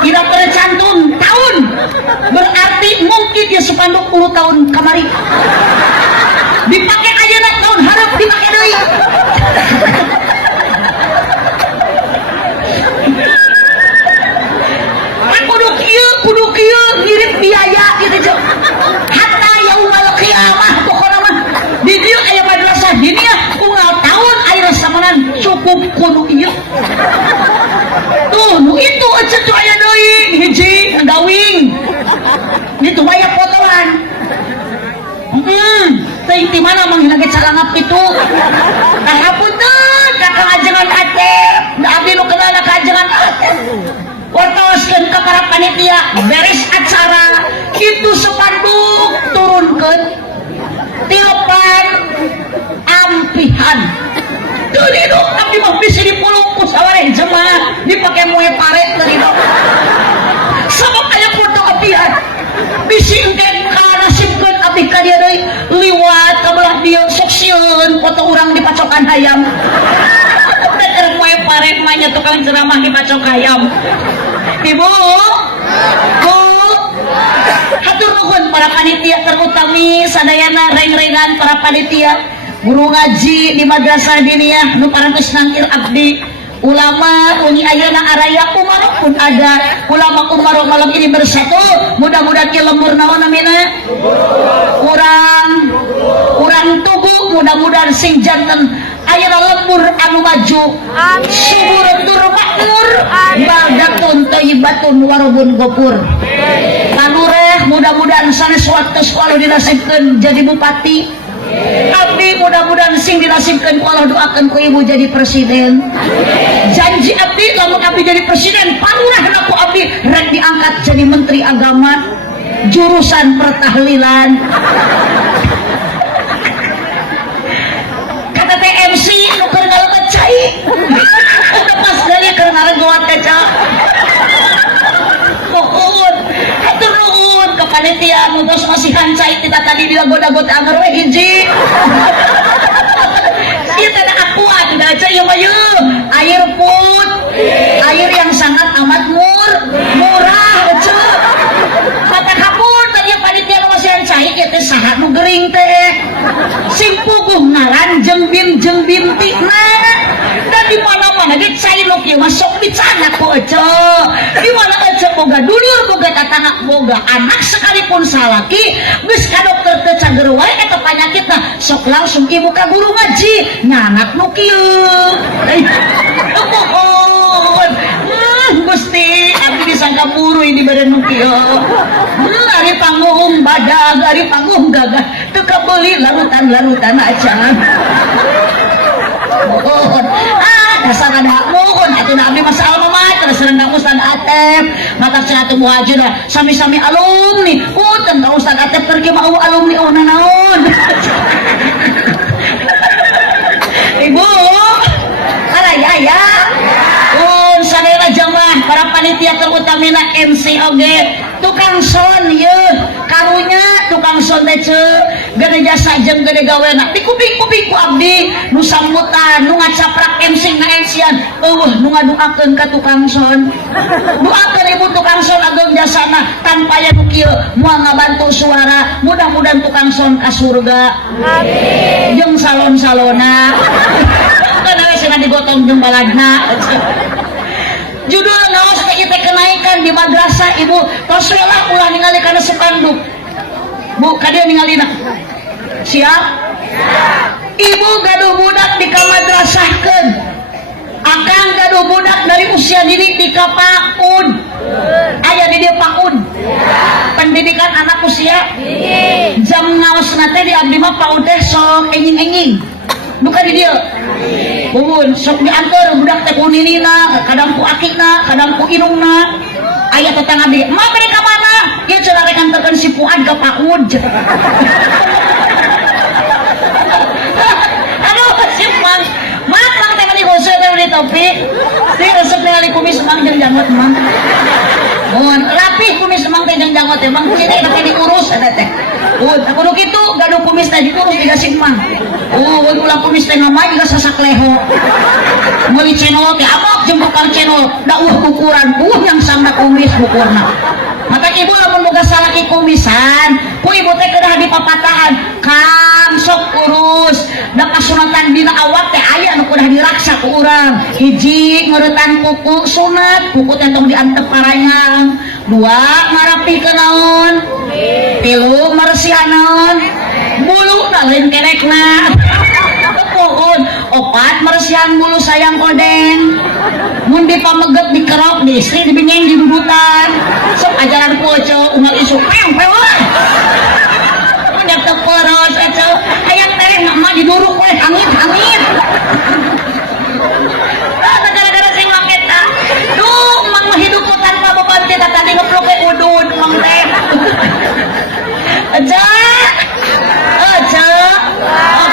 tidak tercantum mungkin dia sepanduk 10 tahun kamari dipakai aja nak tahun harap dipakai deui kudu kieu ngirim biaya gitu jo hatta yaumal qiyamah pokona mah di dieu aya madrasah diniyah unggal tahun aya samanan cukup kudu ieu tuh nu itu eceuk tu aya deui hiji ngagawing itu aya fotoan teuing ti mana mangina ge calangap itu hapunten ka kajengan atep da abdi nu kenalna kajengan atep wartoskeun ka para panitia beres acara kitu sepanduk turunkeun tilupan ampihan teu didu abdi mah bisi dipulung ku sawareh jemaah dipake moe pare teu didu sabab aya foto ampihan bisi engke kanasibkeun abdi ka dieu deui liwat ka belah dieu sok sieun foto urang di pacokan hayam teh moe pare mah nya tukang ceramah di pacok hayam. Ibu, Bu, hatur nuhun para panitia terutami sadayana reng-rengan para panitia guru ngaji di madrasah diniyah nu parantos nangkir abdi ulama uni ayeuna araya umaroh pun ada ulama umaroh malam ini bersatu mudah-mudahan ieu lembur naon namina urang tubuh mudah-mudahan sing janten ayeuna lembur anu maju subur tur makmur baldatun thayyibatun warabun ghafur panureh mudah-mudahan sanes waktos Allah dinasibkeun jadi bupati abdi mudah-mudahan sing dinasibkeun Allah doakeun ku ibu jadi presiden janji abdi lamun abdi jadi presiden panurahna ku abdi rek diangkat jadi menteri agama jurusan pertahlilan kata TMC nu keur ngalemet cai udah pas dari keur ngalegowat kaca nuhun hatur nuhun ka panitia nu tos masihan cai kita tadi dilagoda-goda anger we hiji ieu teh akuat da cai ieu mah air put air yang sangat amat murah ceuk kata kapur tadi panitia nu masihan cai ieu teh saha nu gering teh sing puguh ngaran jeung bintikna dan di mana-mana ge cai nu kieu mah sok dicana ku eceuk di mana eceuk boga dulur boga tatangga boga anak sekalipun salaki geus ka dokter teu cager wae eta panyakitna sok langsung ibu ka guru ngaji nyanak nu kieu mohon Gusti abdi disangka buru ini badan nu kieu ari panggung badag ari panggung gagah teu kabeuli larutan-larutan acan mohon dasar ada mohon atuh abdi masa alma mater serendang Ustaz Atep mata cenah teu muhajir sami-sami alumni punten ka Ustaz Atep pergi mau alumni naon Ibu araya sadayana jamaah para panitia terutamina MC oge tukang son yeuh karunya tukang son teh ceuk gede jasa jeung gede gawena di kuping-kuping ku abdi nu sambutan nu ngacaprak MC na MC-an eueuh nu ngaduakeun ka tukang son doakeun ibu tukang son ageung jasana tanpa aya nu kieu moal ngabantu suara mudah-mudahan tukang son ka surga amin jeung salon-salona kana we cenah digotong jeung baladna judul naos teh teh kenaikan di madrasah ibu tos lah ulah ningali kana sepanduk bu kadia ningalina siap ibu gaduh budak di ka madrasahkeun akang gaduh budak dari usia dini di ka PAUD aya di dieu PAUD pendidikan anak usia jam ngaosna teh di abdi mah PAUD teh sok enjing-enjing bukan di dieu Bun, sok diantar budak teh ku ninina, kadang ku akikna, kadang ku irungna. Aya tetangga abdi, "Ma beri ka mana?" Ieu cenah rek anterkeun si Fuad ka PAUD. Aduh, si Mang. Mang teh mani hose teh di topi. Ti resep ningali kumis Mang jeung janggot Mang. Mun rapih kumis Mang teh jeung janggot teh Mang ciri tapi diurus eta teh. Aku nu kitu gaduh kumis teh diurus digasih Mang. Ulah kumis teh mah juga sasak leho. Meuli cenol teh amok jeung tukang cenol, da ukuran yang sama kumis ukurna. Mata ibu lamun boga salaki kumisan ku ibu teh kedah dipapatahan Kang sok urus da kasunatan dina awak teh aya nu kudah diraksa ku urang hiji ngeuretan kuku sunat kuku teh tong diantep parangang dua ngarapi ke naon tilu maresihan naon bulu da lain kenekna pohon opat maresihan bulu sayang kodeng mun dipameget dikerok di istri dibingeng di dudutan sok ajaran poco unggal isu peong peong punya teperos aco hayang tereng nak mah diduruk we hangit gara-gara sing waketa duh mang mah hidup tanpa beban kita tadi ngepluk ke udun mang teh aja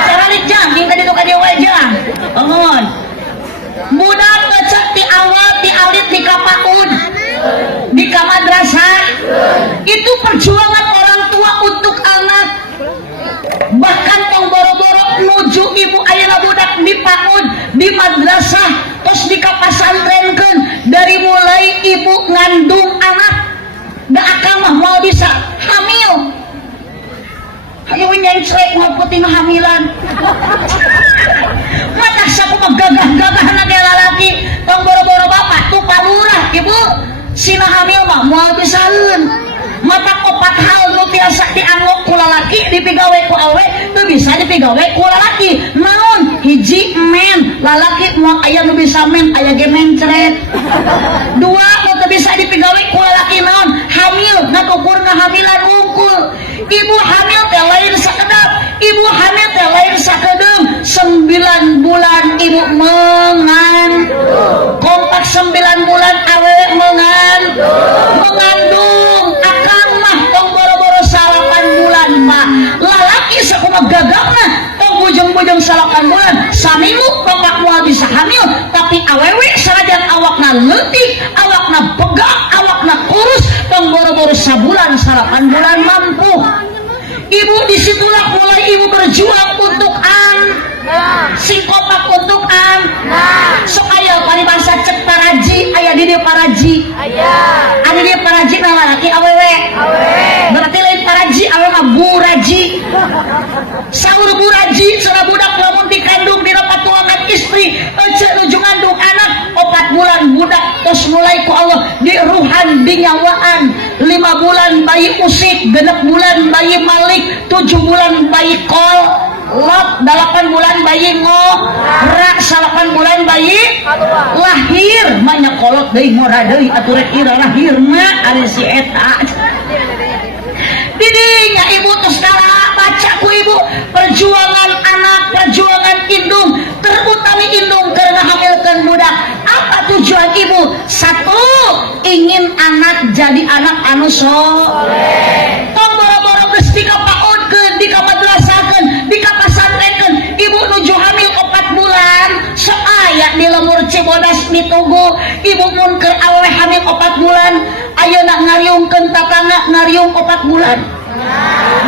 cara dijangking tadi tuh kadia wajah bangun budak ngecek di awal di alit di kapaun di madrasah itu perjuangan orang tua untuk anak bahkan tong boro-boro nuju ibu ayana budak di paun di madrasah terus di kapasantrenkeun dari mulai ibu ngandung anak da akang mah mau bisa hamil ayo nyencrek ngopotin hamilan mata saku megagah-gagah anak lalaki tong boro-boro bapak tuh palurah ibu sina hamil mah moal pisaeun mata opat hal nu biasa dianggok ku lalaki dipigawe ku awe teu bisa dipigawe ku lalaki naon hiji men lalaki moal aya nu bisa men aya ge mencret dua nu teu bisa dipigawe ku lalaki naon hamil ngakukur ngahamilan wungkul ibu hamil teh lain sakedap ibu hamil teh lain sakedeung 9 bulan ibu mengandung kompak 9 bulan awewe mengandung akang mah tong boro-boro 8 bulan mah lalaki sakumaha gagahna tong bujung-bujung 8 bulan samilu bapak moal bisa hamil tapi awewe sanajan awakna leutik awakna begak awakna kurus tong boro-boro sabulan 8 bulan mampu ibu disitulah mulai ibu berjuang untuk sing kompak untuk sok aya paribasa cek paraji aya di dia paraji ada dia paraji na lalaki awewe berarti lain paraji awewe mah buraji saur buraji cenah budak lamun dikandung dina patuangan istri ece nuju ngandung anak 4 bulan budak terus mulai ku Allah diruhan dinyawaan 5 bulan bayi usik 6 bulan bayi malik 7 bulan bayi kol lot 8 bulan bayi rak 8 bulan bayi lahir banyak kolot deui mora deui atuh rek ira lahirna ari si eta didinya ibu terus baca ku ibu perjuangan anak perjuangan indung terutami indung karena hamilkan budak apa tujuan ibu satu ingin anak jadi anak anu soleh tong boro-boro geus dikapaudkeun dikamadrasahkeun dikapasantrenkeun ibu nuju hamil 4 bulan sok aya di lemur Cibodas ditugu ibu mun keur awewe hamil 4 bulan ayeuna ngariungkeun tatangga ngariung 4 bulan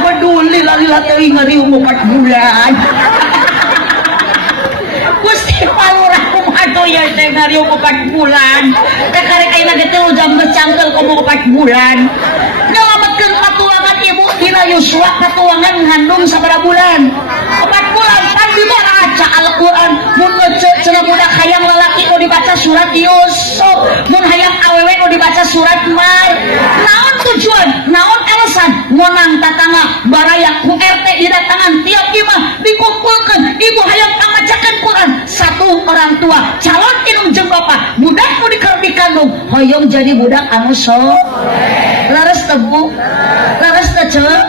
peduli lalila teuing ngariung 4 bulan Gusti palurah kumaha ya teh ngariung 4 bulan teh karek ayeuna ge teh jam becangkel komo 4 bulan nyelametkeun patuangan ibu dina Yuswa patuangan ngandung sabaraha bulan 4 bulan kan dibaca Al-Qur'an mun cenah budak hayang lalaki nu dibaca surat Yusuf mun hayang awewe nu dibaca surat Mar naon tujuan naon alasan ngonang tatangga barayak ku RT didatangan tiap imah dikumpulkeun ibu hayang pamacakeun Quran satu orang tua calon indung jeung bapa budak nu dikandung hoyong jadi budak anu soleh laras tebu laras teh ceuk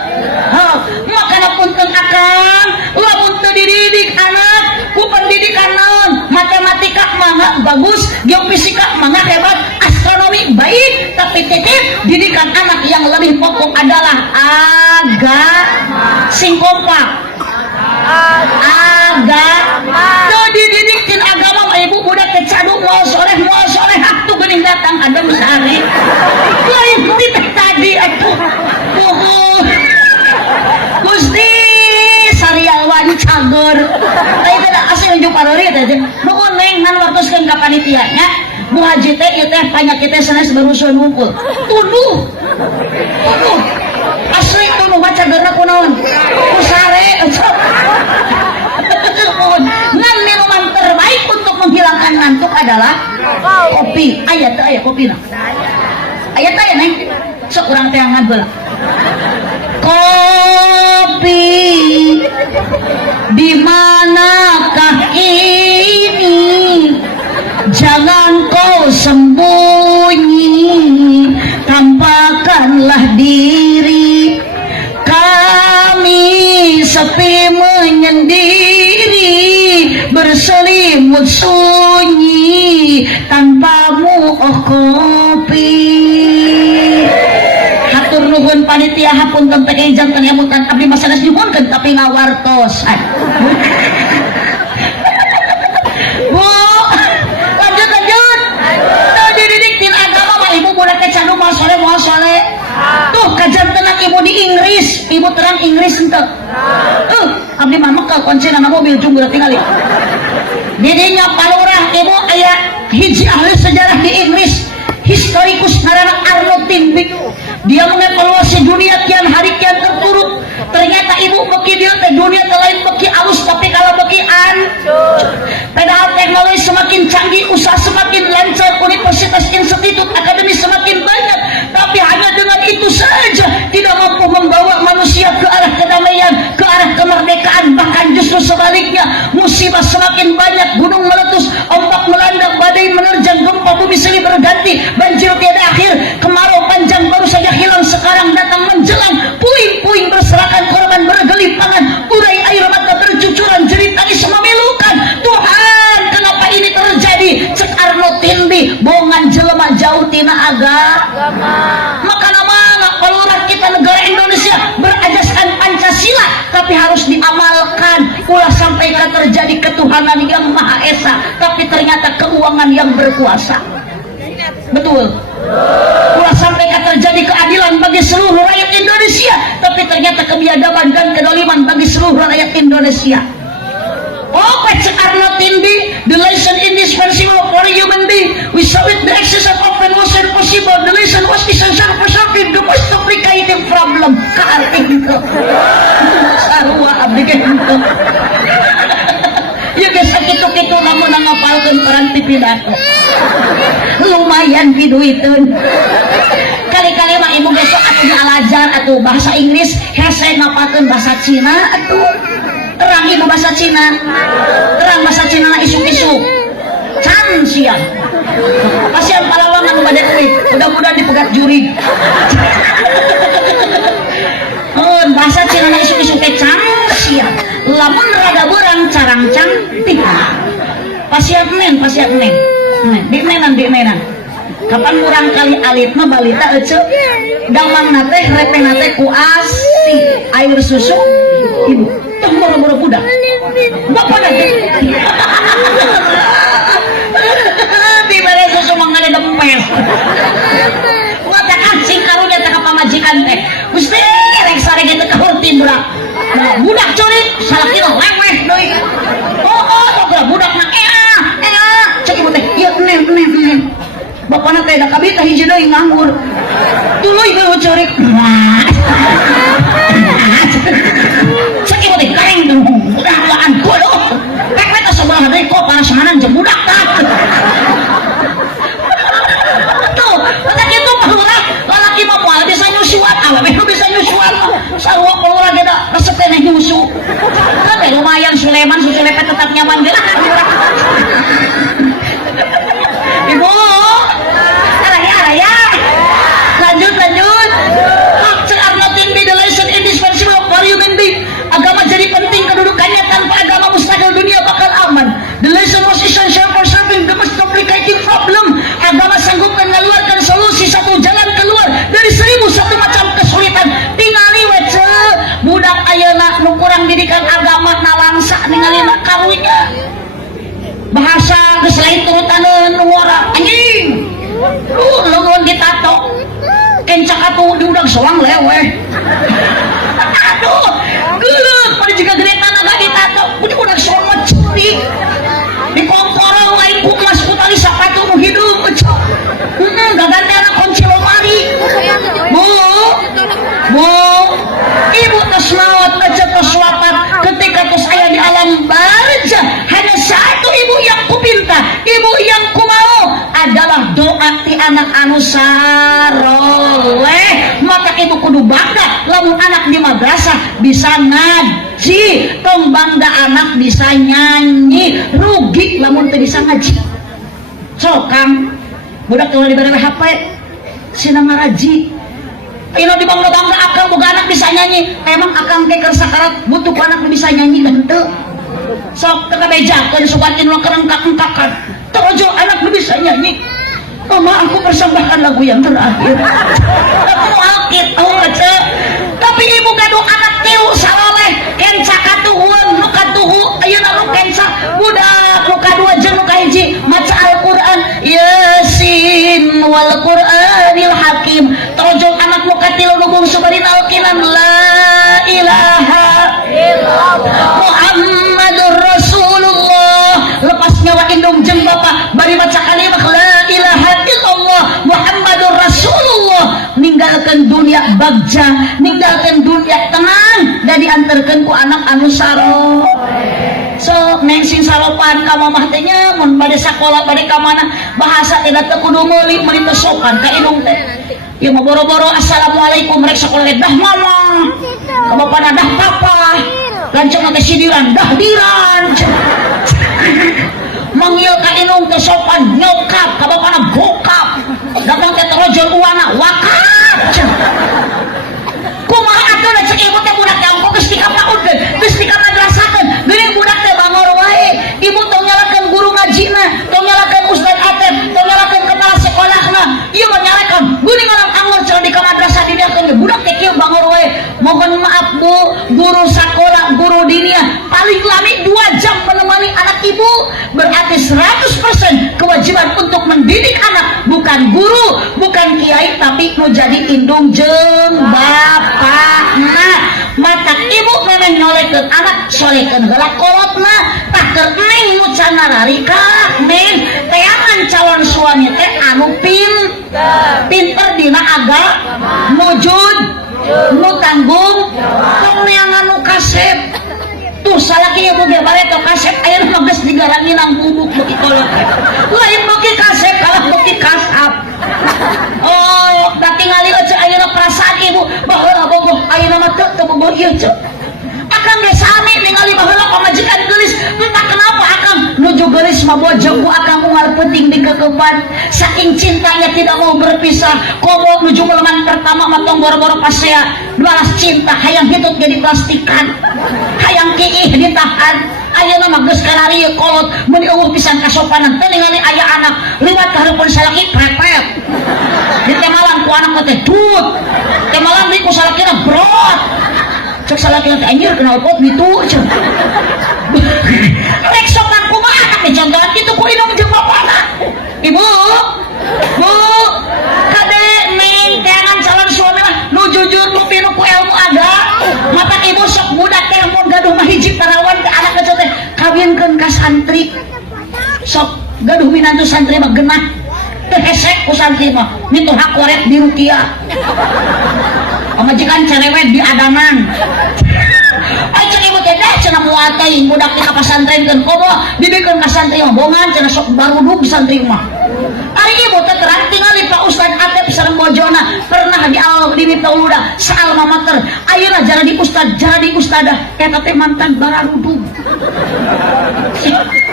makana punten akang lamun teu dididik anak ku pendidikan naon matematika mangga bagus geofisika mangga hebat astronomi baik tapi titip didikan anak yang lebih pokok adalah agama sing kompak agama teu dididik tin agama ibu budak teh cadung moal soleh hak tu geuning datang adem sehari lain titeh tadi atuh Gusti sariawan cager teh teh asal unjuk parori teh nuhun neng ngan wartoskeun ka panitianya Bu Haji teh ieu teh panyakit teh sanes barusan ngumpul tuduh cagerna kunaon ku sare ngan minuman terbaik untuk menghilangkan ngantuk adalah kopi. Aya teh aya kopi na aya teh neng sok urang teh ngadul kopi di manakah ini jangan kau sembunyi tampakkanlah diri kami sepi menyendiri berselimut sunyi tanpamu oh kopi. Hatur nuhun panitia hapunten teh janten yamutan abdi mah sanes nyuhunkeun tapi ngawartos. Bu, lanjut. Teu dididik tin agama mah ibu budak teh candu moal soleh. Tuh kajantenan ibu di Inggris, ibu terang Inggris henteu. Abdi mah mekal kuncina mobil jumlah tinggali. Didinya palurah ibu aya hiji ahli sejarah di Inggris, historikus ngaranna Arnold Toynbee. Dia mengevaluasi dunia kian hari kian terpuruk. Ternyata ibu beki dia teh dunia teh lain beki alus tapi kalau beki hancur. Padahal teknologi semakin canggih, usaha semakin lancar, universitas institut akademi semakin banyak, tapi hanya dengan itu saja tidak mampu membawa manusia ke arah kedamaian, ke arah kemerdekaan. Bahkan justru sebaliknya, musibah semakin banyak, gunung meletus, ombak melanda, badai menerjang, gempa bumi silih berganti, banjir tiada akhir, kemarau panjang baru saja hilang, sekarang datang menjelang, puing-puing berserakan, korban bergelimpangan, urai air mata bercucuran, jerit tangis memilukan. Tuhan, kenapa ini terjadi? Cek Arnold Toynbee, bohongan jelema jauh tina agama. Maka mana kalau kita negara Indonesia berajaskan Pancasila, tapi harus diamalkan. Ulah sampai terjadi ketuhanan yang Maha Esa, tapi ternyata keuangan yang berkuasa. Betul. Ulah sampai terjadi keadilan bagi seluruh rakyat Indonesia, tapi ternyata kebiadaban dan kedoliman bagi seluruh rakyat Indonesia. Oh, cek Arnold Toynbee, the lesson indispensable for a human being. We saw it, the excess of often was impossible. The lesson was essential for solving the most complicated problem. Kaarting itu. Sarua abdi gitu. Ya guys, kitu-kitu namun ngapalkeun peran ti pidato. Lumayan piduiteun. Kali-kali mah ibu besok atuh alajar atuh bahasa Inggris, hese ngapalkeun bahasa Cina atuh. Terang ibu bahasa Cina. Terang bahasa Cina na isu-isu. Can siang. Pasien palawangan bade duit, mudah-mudahan dipegat juri. Bahasa Cina na isu-isu teh can siang. Lamun rada beurang carang cantik. Pasien neng. Diknenan. Kapan kurang kali alit mah balita ece damang teh repena teh ku asi air susu ibu teh boro-boro budak bapak nanti di bare susu mangane dempes wata kancing karunya teh ka pamajikan teh Gusti rek sare kitu kahurtin budak curi salaki leweh deui oh budak na cek ibu teh ieu nen bapana teh da kabita hiji deui nganggur tuluy deui ceurik cek ibu teh kareng budak-budakan kudu pek eta sebelah deui kok parasahanan jeung budak tah tuh kata kitu mah urang lalaki mah moal bisa nyusuan awewe bisa nyusuan sarua keluar ge da resep teh nyusu kan lumayan Sulaiman susu lepet tetap nyaman ge lah ibu ya lanjut cek Arnold Toynbee, the lesson indispensable for human being. Agama jadi penting, kedudukannya tanpa agama mustahil dunia bakal aman. The lesson was essential for solving the most complicated problem. Agama sanggup mengeluarkan solusi, satu jalan keluar dari 1001 macam kesulitan. Tingali wece budak ayeuna nu kurang didikan agama nalangsa ningali karunya bahasa geus lain turutaneun nu ngora anjing leungeun ditato kencak atuh diudag soang leweh aduh geuleuh pada juga gereta naga ditato udah soang mah ceutik di komporo lain ku mas ku tali sapatu nu hidup gaganteana kunci lomari bu ibu barja. Hanya satu ibu yang kupinta, ibu yang kumau adalah doa ti anak anu saroleh. Maka ibu kudu bangga lamun anak di madrasah bisa ngaji, tong bangga anak bisa nyanyi. Rugi lamun teu bisa ngaji. So Kang, budak kalau diberi HP sinang ngaraji. Ino di bangga akang boga anak bisa nyanyi. Emang akang teh keur sakarat butuh anak bisa nyanyi kan teu? Sok teu kabejakeun sugan inu kerengkak-engkakan. Teu ojo anak bisa nyanyi. Mama aku persembahkan lagu yang terakhir. Aku mau akit tahu aja. Tapi ibu gaduh anak tiu saloleh kenca katuhun nu katuhu ayeuna nu kenca budak nu kadua jeung nu kahiji maca Al-Qur'an Yasin wal Qur'anil Hakim. Terojol anak nu katilu nu bungsu bari nalkinan la ilaha illallah Muhammadur Rasulullah. Lepas nyawa indung jeung bapa bari maca kalimat la ilaha illallah Muhammadur Rasulullah. Ninggalkeun dunia bagja, ninggalkeun dunia tenang dan diantarkeun ku anak anu saro. So neng sing saropan ka mamah teh nya mun bade sakola bade ka mana bahasa teh teu kudu meuli teu sopan ka indung teh. Ya mah boro-boro assalamualaikum rek sakola dah mama. Ka bapana dah papa. Lanceuk teh sidiran dah diran. Manggil ka indung teh sopan nyokap, ka bapana bokap. Datang teh terojol uwana wakap. Kumaha atuh da cek ibu teh budak teh ongko geus dikapaudkeun, geus dikamadrasahkeun. Geuning budak teh bangor wae. Ibu tong nyalakeun guru ngajina, tong nyalakeun ustaz Atep, tong nyalakeun kepala sekolahna. Ieu mah nyalakeun geuning orang anggur cenah di madrasah diniakeun ge budak teh kieu bangor wae. Mohon maaf Bu, guru sekolah, guru dinia paling lami 2 jam menemani anak ibu. Berarti 100% kewajiban untuk mendidik anak, bukan guru, bukan kiai, tapi nu jadi indung jeung bapakna. Mata ibu memang nyolekeun anak, solekeun heula kolotna. Tah keur neng nu can nararika neng teangan calon suami teh anu pinter dina agama, mujud, nu tanggung, tong neangan nu kasep. Tuh salaki ibu ge bare teu kasep ayeuna mah geus digarangi nang bubuk beuki kolot. Lain beuki kasep kalah beuki kasap. Oh, da tingali eueuh ayeuna perasaan ibu baheula bogoh ayeuna mah teu bogoh ieu ceu. Akang ge sami ningali baheula pamajikan geulis, entah kenapa akang nuju geulis mah bojong ku akang unggal penting di kekepan. Saking cintanya tidak mau berpisah. Komo nuju meleman pertama mah tong boro-boro pasea. Balas cinta hayang hitut ge diplastikan. Hayang kiih ditahan. Ayeuna mah geus kararieu kolot mun eueuh pisan kasopanan teh ningali aya anak liwat ka hareupeun salaki prepet. Ditemalan ku anak teh tut. Temalan deui ku salakina brot. Cek salakina teh anjir kenal pot gitu cek. Rek sopan kumaha anak teh jangan kitu ku indung jeung bapana. Ibu, Bu, kade neng teangan calon suami mah nu jujur nu pinu ku ilmu agama. Mata ibu sok budak teh mun gaduh mah hiji parawan ke anak kecil teh kawinkeun ka santri. Sok gaduh minantu santri mah genah. Teu hesek ku santri mah mitur hak korek di rupiah. Pamajikan cerewet di adanan. Ai cek ibu teh dah cenah moal teh budak teh ka pasantrenkeun komo dibikeun ka santri mah bongan cenah sok barudug santri mah. Ari ibu teh terang tingali Pak Ustaz Atep sareng bojona pernah di Miftauluda sa-alma mater. Ayeuna jadi ustad, jadi ustadah eta teh mantan bararudug.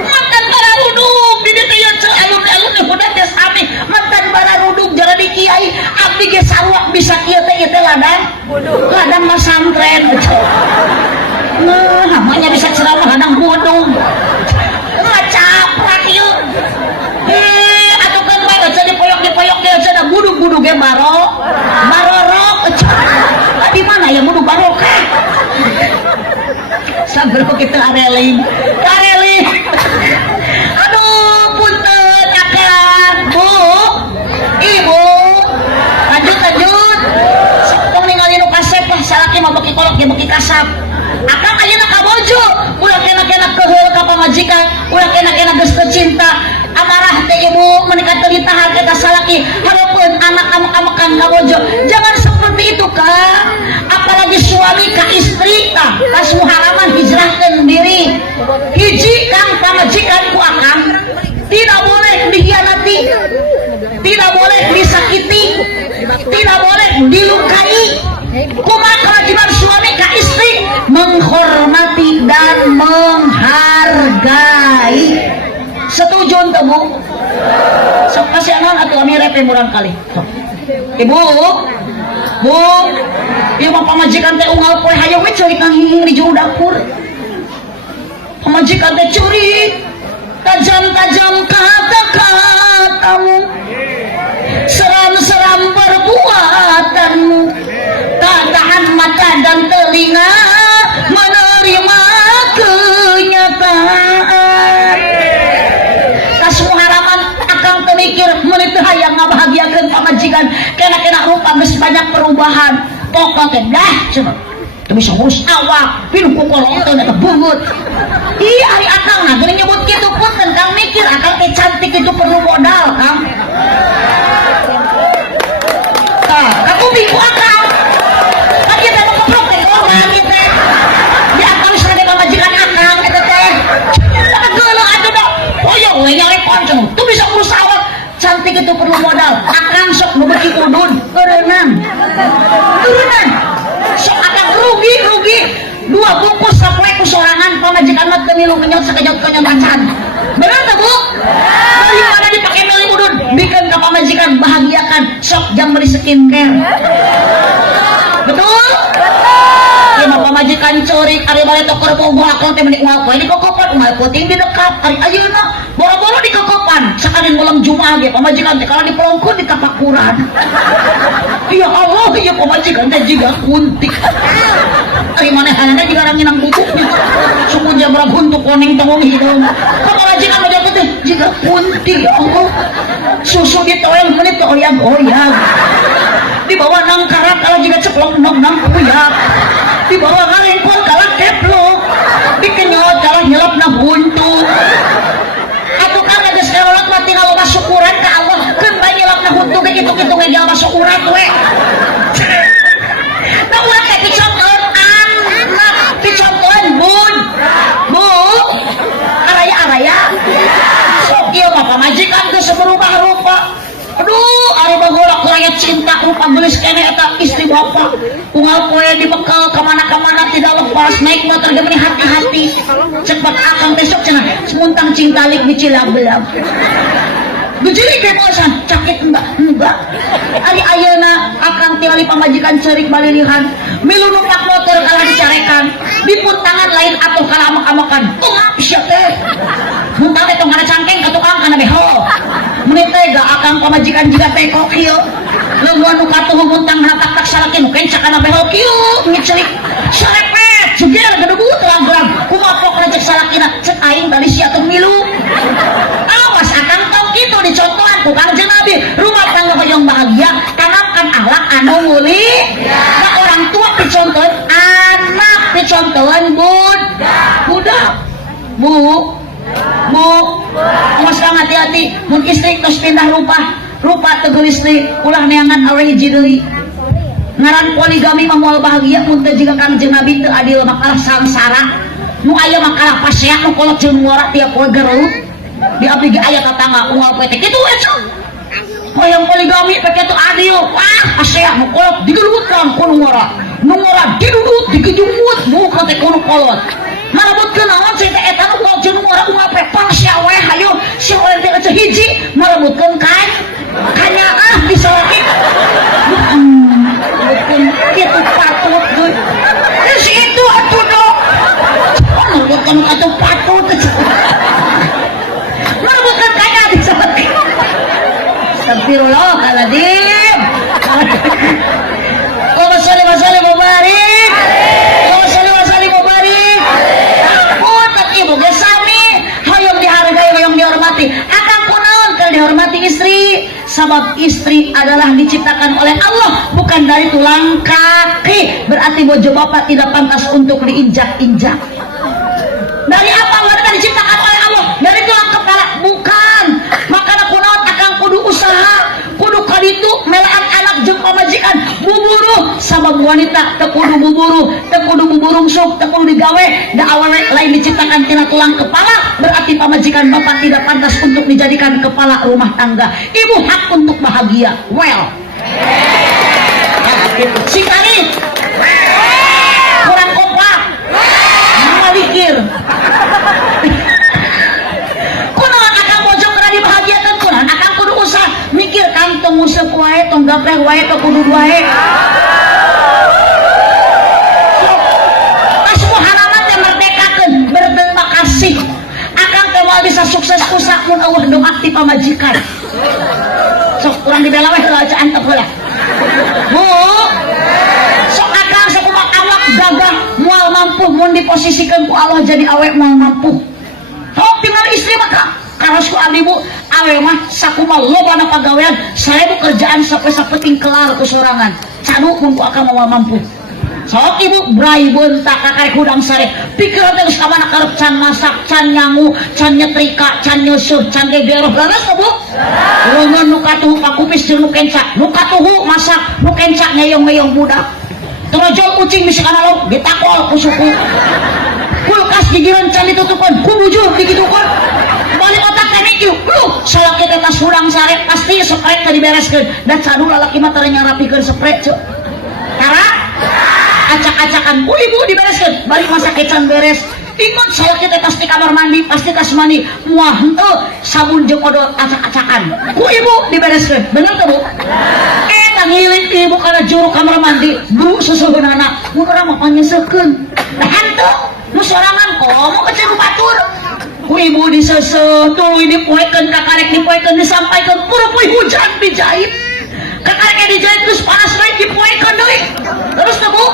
Mantan bararudug di dieu teh ceu alumni budak teh sami mantan bararudug jadi kiai abdi ge sarua bisa kieu teh ladang masantren. Nah, hamanya bisa ceramah ladang bodong. Ngacaprak ieu. Atukeun bae aja dipoyok ge aja da budug-budug ge barorok. Di mana ya budug barokah? Sabar kita areling. Aduh, punten akang, Bu. Ibu. Lanjut. Sok tong ningali nu kasep lah salaki mah beuki kolot ge beuki kasap. Akang ayeuna ka bojo, ulah kena keheul ka pamajikan, ulah kena geus teu cinta. Amarah teh ibu menikah teu ditahan eta salaki hareupeun anak amek-amekan ka bojo. Jangan seperti itu, Kang. apalagi suami ka istri tah pas muharaman hijrahkeun diri hiji kang pamajikan ku akang tidak boleh dikhianati, tidak boleh disakiti, tidak boleh dilukai. Kumaha kewajiban suami ka istri menghormati dan menghargai. Setuju untuk Bu? Sok kasih anon atau kami repe murang kali. Ibu, Bu, ieu mah pamajikan teh unggal poe hayang we ceurik nang hihing di juru dapur. Pamajikan teh curi tajam-tajam kata-katamu, seram-seram perbuatanmu, tak tahan mata dan telinga menerima kenyataan. Tas muharaman akang temikir menit hayang ngabahagiakeun pamajikan kena rupa geus banyak perubahan. Pokok teh dah cenah teu bisa ngurus awak, pinuh ku kolonton eta beungeut. Ih ari akang nah geuning nyebut kitu punten Kang mikir akang teh cantik itu perlu modal Kang. Tah, aku biku akang. Kan kita mau keprok teh orang ieu teh. Di akang serage pamajikan akang eta teh. Geuleuh atuh dah. Hoyong we nyalepon cenah. Teu bisa ngurus awak. Cantik itu perlu modal. Akang sok nu beuki udun, eureunang. Turunan. Sok akang rugi 2 bungkus sapoe ku sorangan pamajikan mah teu milu kenyot sakejot acan. Bener teh Bu? Daripada dipake milih udun, bikeun ka pamajikan bahagiakan sok jam beli skincare. Betul? Ieu mah pamajikan ceurik ari bale tokor bogo akon teh meni unggal poe di kokopan unggal puting di dekat ari ayeuna boro-boro di kokopan sakalian malam Jumat ge pamajikan teh kalau dipelongkeun di tapakuran. Ya Allah, ieu pamajikan teh jiga kuntik. Ari manehanna jiga orang nginang buku. Suku jabra huntu koneng tanggung hidung. Pamajikan mah teh jiga kuntik ya Allah. Susu ditoel menit teh oyag-oyag. Dibawa nang karat kalau jiga ceplok nang kuyak. Dibawa ngarengkon kalah keplok, dikenyot kalah nyelap na buntu. Atuh kan geus kalolot mah tinggal loba syukuran ka Allah, keun bae nyelap na buntu ge kitu-kitu ge jalma syukuran we. Da ulah teh dicontohan anak, dicontohan bun. Bu, araya-araya. Sok ieu mah pamajikan geus berubah rupa. Aduh, ari bagolak rakyat cinta rupa gelis kene eta istri bapak. Unggal poe dibekal kamana-kamana tidak lepas naik motor ge meni hati-hati. Cepat akang besok cenah semuntang cingtalik di Cilabelag. Gejelik ge bosan, cakit enggak. Ari ayeuna akang tinggali pamajikan ceurik balilihan, milu numpak motor kalah dicarekan, dipun tangan lain atuh kalah amak-amakan. Maaf sia teh. Muntang teh tong kana cangkeng ka tukang kana beho. Menit teh akang pamajikan jiga teko kieu. Leungeun nu katuh muntang hatak tak salaki nu kencak kana beho kieu ngecelik. Sarepet jeger gedebut lang-lang. Kumaha pokna cek salakina, cek aing tadi sia teu milu. Awas akang tong kitu dicontohan ku Kangjeng Nabi. Rumah tangga hoyong bahagia, tanamkan akhlak anu mulia. Da orang tua dicontohan, anak dicontohan budak. Bu, awas kang hati-hati. Mun istri tos pindah rupa tegelis teh ulah neangan awe hiji deui. Ngaran poligami mah moal bahagia mun teu jiga Kangjeng Nabi teu adil makalah sangsara. Nu aya makalah pasea nu kolot jeung muara tiap poe gereut. Di abdi ge aya tatangga unggal poe teh kitu we. Hoyong poligami pake teu adil. Wah, pasea nu kolot digereutkeun ku nu muara. Nu muara didudut digejumut buka teh ku nu kolot. Marabutkeun naon sih teh eta nu kolot jeung muara unggal poe pasea we hayu sia we teh ece hiji marabutkeun kan kanya bisa lagi. Itu patut tuh si itu atuh dong bukan atuh patut merebutkan kaya bisa lagi. Astagfirullahaladzim. Allahumma sholli wa sallim wa barik. Allahumma sholli wa sallim wa barik. Punten ibu ge sami hoyong dihargai hoyong dihormati. Akang kunaon keur dihormati istri? Sabab istri adalah diciptakan oleh Allah bukan dari tulang kaki. Berarti bojo bapak tidak pantas untuk diinjak-injak. Dari apa wanita diciptakan oleh Allah? Dari tulang kepala? Bukan. Makanya kunaon akang kudu usaha, kudu kaditu melaan anak jeung pamajikan buburuh sabab wanita teu kudu buburu, teu kudu buburung sok, teu kudu digawe, da awewe lain diciptakan tina tulang kepala, berarti pamajikan bapak tidak pantas untuk dijadikan kepala rumah tangga. Ibu hak untuk bahagia. Well. Si kali kurang kompak, malikir. Kunaon akang bojong kena dibahagiakeun kunaon akang kudu usah mikir kantong useup wae tong gapleh wae tong kudu wae. Asmuhana teh merdekakeun berterima kasih. Akang teh moal bisa sukses kusak mun Allah doa ti pamajikan. Sok urang dibela we heula aja antep heula. Bu, sok akang sakumaha awak gagah moal mampu mun diposisikeun ku Allah jadi awek moal mampu. Sok tinggal istri maka karos ku abdi bu awe mah sakumaha lobana pagawean 1000 kerjaan sampai sapeting kelar ku sorangan. Cadu mun ku akang moal mampu. Sok ibu brai bentak kakarek hudang sare pikir teh geus kamana karep can masak, can nyangu, can nyetrika, can nyeusuh, can gegereh leres bu. Leungeun nu katuhu pakumis jeung nu kenca, nu katuhu masak, nu kenca ngeyong-ngeyong budak. Trojol kucing bisi kana lauk ditakol ku suku. Kulkas gigireun can ditutupan, ku bujur digitukeun. Balik otak teh mikir, "Luh, salaki teh tas hudang sare pasti sprek teh dibereskeun." Da cadu lalaki mah teu nyarapikeun sprek, Cuk. Tara acak-acakan ibu dibereskan balik masak kecan beres ingat saya kita pasti kamar mandi pasti tas mandi muah henteu sabun jeung odol acak-acakan ku ibu dibereskan bener tuh bu ngiling ibu kana juru kamar mandi bu susuhunana mun urang mah panyeuseukeun da henteu nu sorangan komo kecen batur ku ibu diseuseut tuluy dipoekeun kakarek dipoekeun disampaikeun puru-puru hujan dijahit kakarek dijahit terus panas bae dipoekeun deui terus tuh bu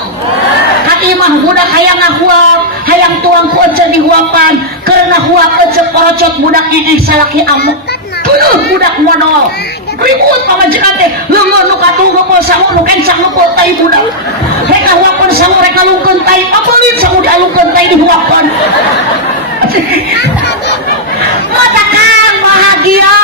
kaki mah budak hayang ngahuap hayang tuang ku ece dihuapan karena huap ece korocot budak salaki amuk tuh budak modal ribut pamajikan teh leungeun nu katuh ngepul sangu nu kencang ngepul tai budak rek ngahuapkeun sangu rek ngalungkeun tai papelit sangu dialungkeun tai dihuapkeun mata kang bahagia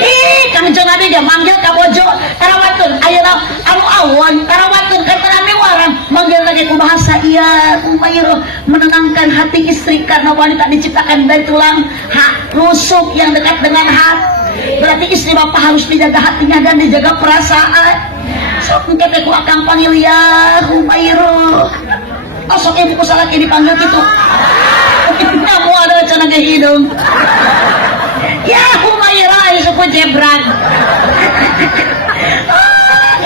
ih kang jeung abi ge manggil ka bojo tarawakeun ayeuna anu awon tarawakeun ka teu waran manggil lagi ku bahasa iya umayro menenangkan hati istri karena wanita diciptakan dari tulang rusuk yang dekat dengan hati berarti istri bapak harus dijaga hatinya dan dijaga perasaan sok engke ku akang panggil ya umayro sok ibu ku salaki dipanggil gitu kamu ada cenah ge hidung ya umayro suku jebrang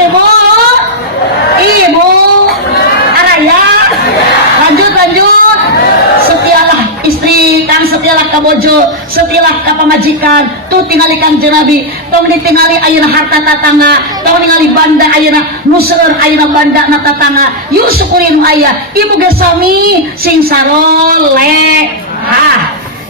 ibu araya lanjut setialah istri kan setialah ka bojo setialah ka pamajikan tuh tingali Kangjeng Nabi tong ditingali ayeuna harta tatangga tong ningali banda ayeuna nu seueur ayeuna banda na tatangga yuk syukuri nu aya ibu ge sami sing sarole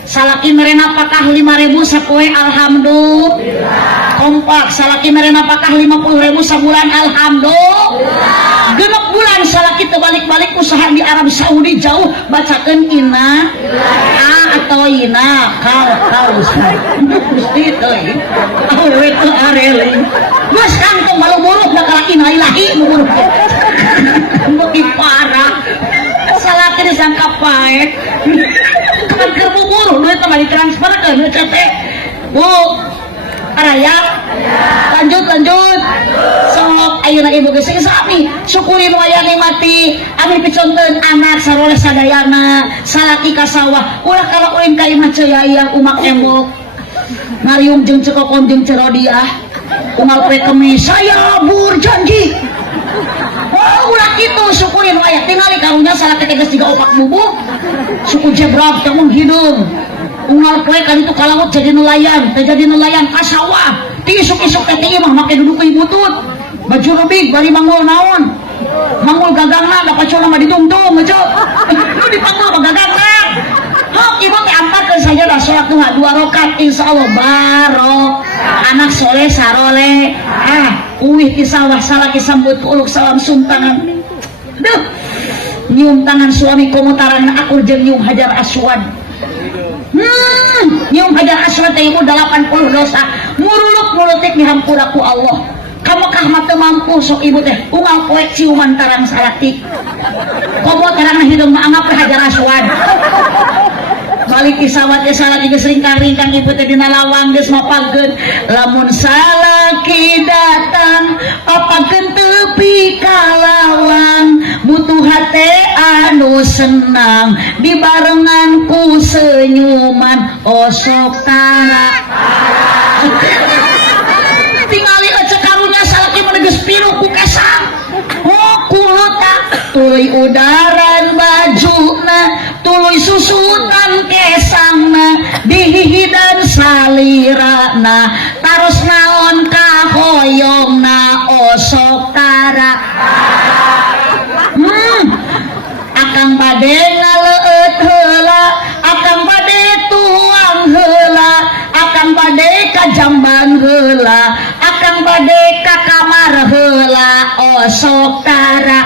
salaki merena pakah 5.000 sapoe alhamdulillah kompak salaki merena pakah 50.000 sabulan alhamdulillah genep bulan salaki terbalik-balik usaha di Arab Saudi jauh bacakeun ina atau ina kal ustaz gusti teh awewe teu arele geus kantong malu buruk da kala ina ilahi buruk beuki parah salaki disangka paek kan keur bubur duit mah ditransfer ke CT bu araya lanjut sok ayeuna ibu geus sami syukuri nu aya nikmati abdi piconteun anak saroleh sadayana salaki ka sawah ulah kalau ulin ka imah ceuyayah umak embok ngariung jeung cekokon jeung cerodiah umal poe kemis saya berjanji ulah kitu syukuri nu aya tingali karunya salaki teh geus jiga opak bubuk suku jebrang teh mun hidung unggal poe kan itu kalaut jadi nelayan teh jadi nelayan ka sawah ti isuk-isuk teh ieu mah make duduk ku butut baju rubik bari mangul naon mangul gagangna da pacona mah ditungtung aja lu dipanggul mah gagangna hok ibu teh ampatkeun sajadah salat duha 2 rakaat insyaallah barok anak soleh saroleh uwih ti sawah salaki sambut uluk salam sumtangan duh nyium tangan suami komutaran akur jeung nyium hajar aswad nyium hajar aswad teh ibu 80 dosa muruluk mulutik dihampura ku Allah kamu kah mata mampu sok ibu teh ungal poek ciuman tarang salati komo tarang hidung maanggap hajar aswan balik kisawat ya salaki geus ringkang-ringkang ibu teh dina lawang geus mapageun lamun salaki datang papageun tepi ka lawang butuh hate anu senang dibarengan ku senyuman osok tara tingali aja karunya salaki meneges piru ku kesang oh kulota tuluy udaran bajuna tuluy susutan kesangna dihihidan salirana tarus naon kahoyongna osok tara akang bade ngaleut heula akang bade tuang heula akang bade ka jamban heula akang bade ka kamar heula osok tara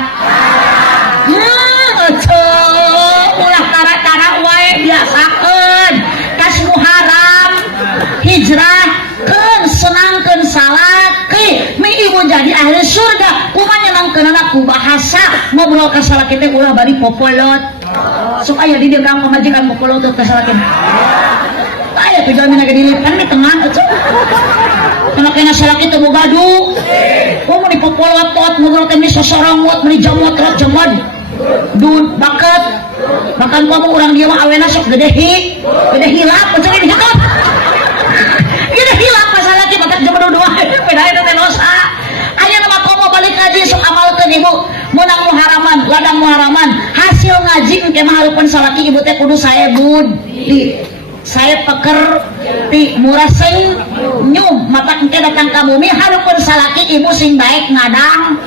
ulah tara-tara wae biasakeun kas muharam hijrahkeun senangkeun salaki mi ibu jadi ahli surga kumaha nyenangkeun aku bahasa ngobrol ka salaki teh ulah bari popolot sok aya di dieu kang pamajikan popolot teh salaki aya teh jamin ge dilipan di tengah kana kena salaki teh boga gaduh mun di popolot ngobrol teh mi sosorongot meni jamot rot jamad dun bakat makan kamu orang dia mah awena sok gede hilap macam ini hilap gede hilap masalah ki bakat jam dua beda itu teh dosa aya nama kamu balik ngaji sok amalkeun ibu menang muharaman ladang muharaman hasil ngaji engke mah harupan salaki ibu teh kudu saya budi saya pekerti murah senyum mata engke datang ka bumi harupan salaki ibu sing baik ngadang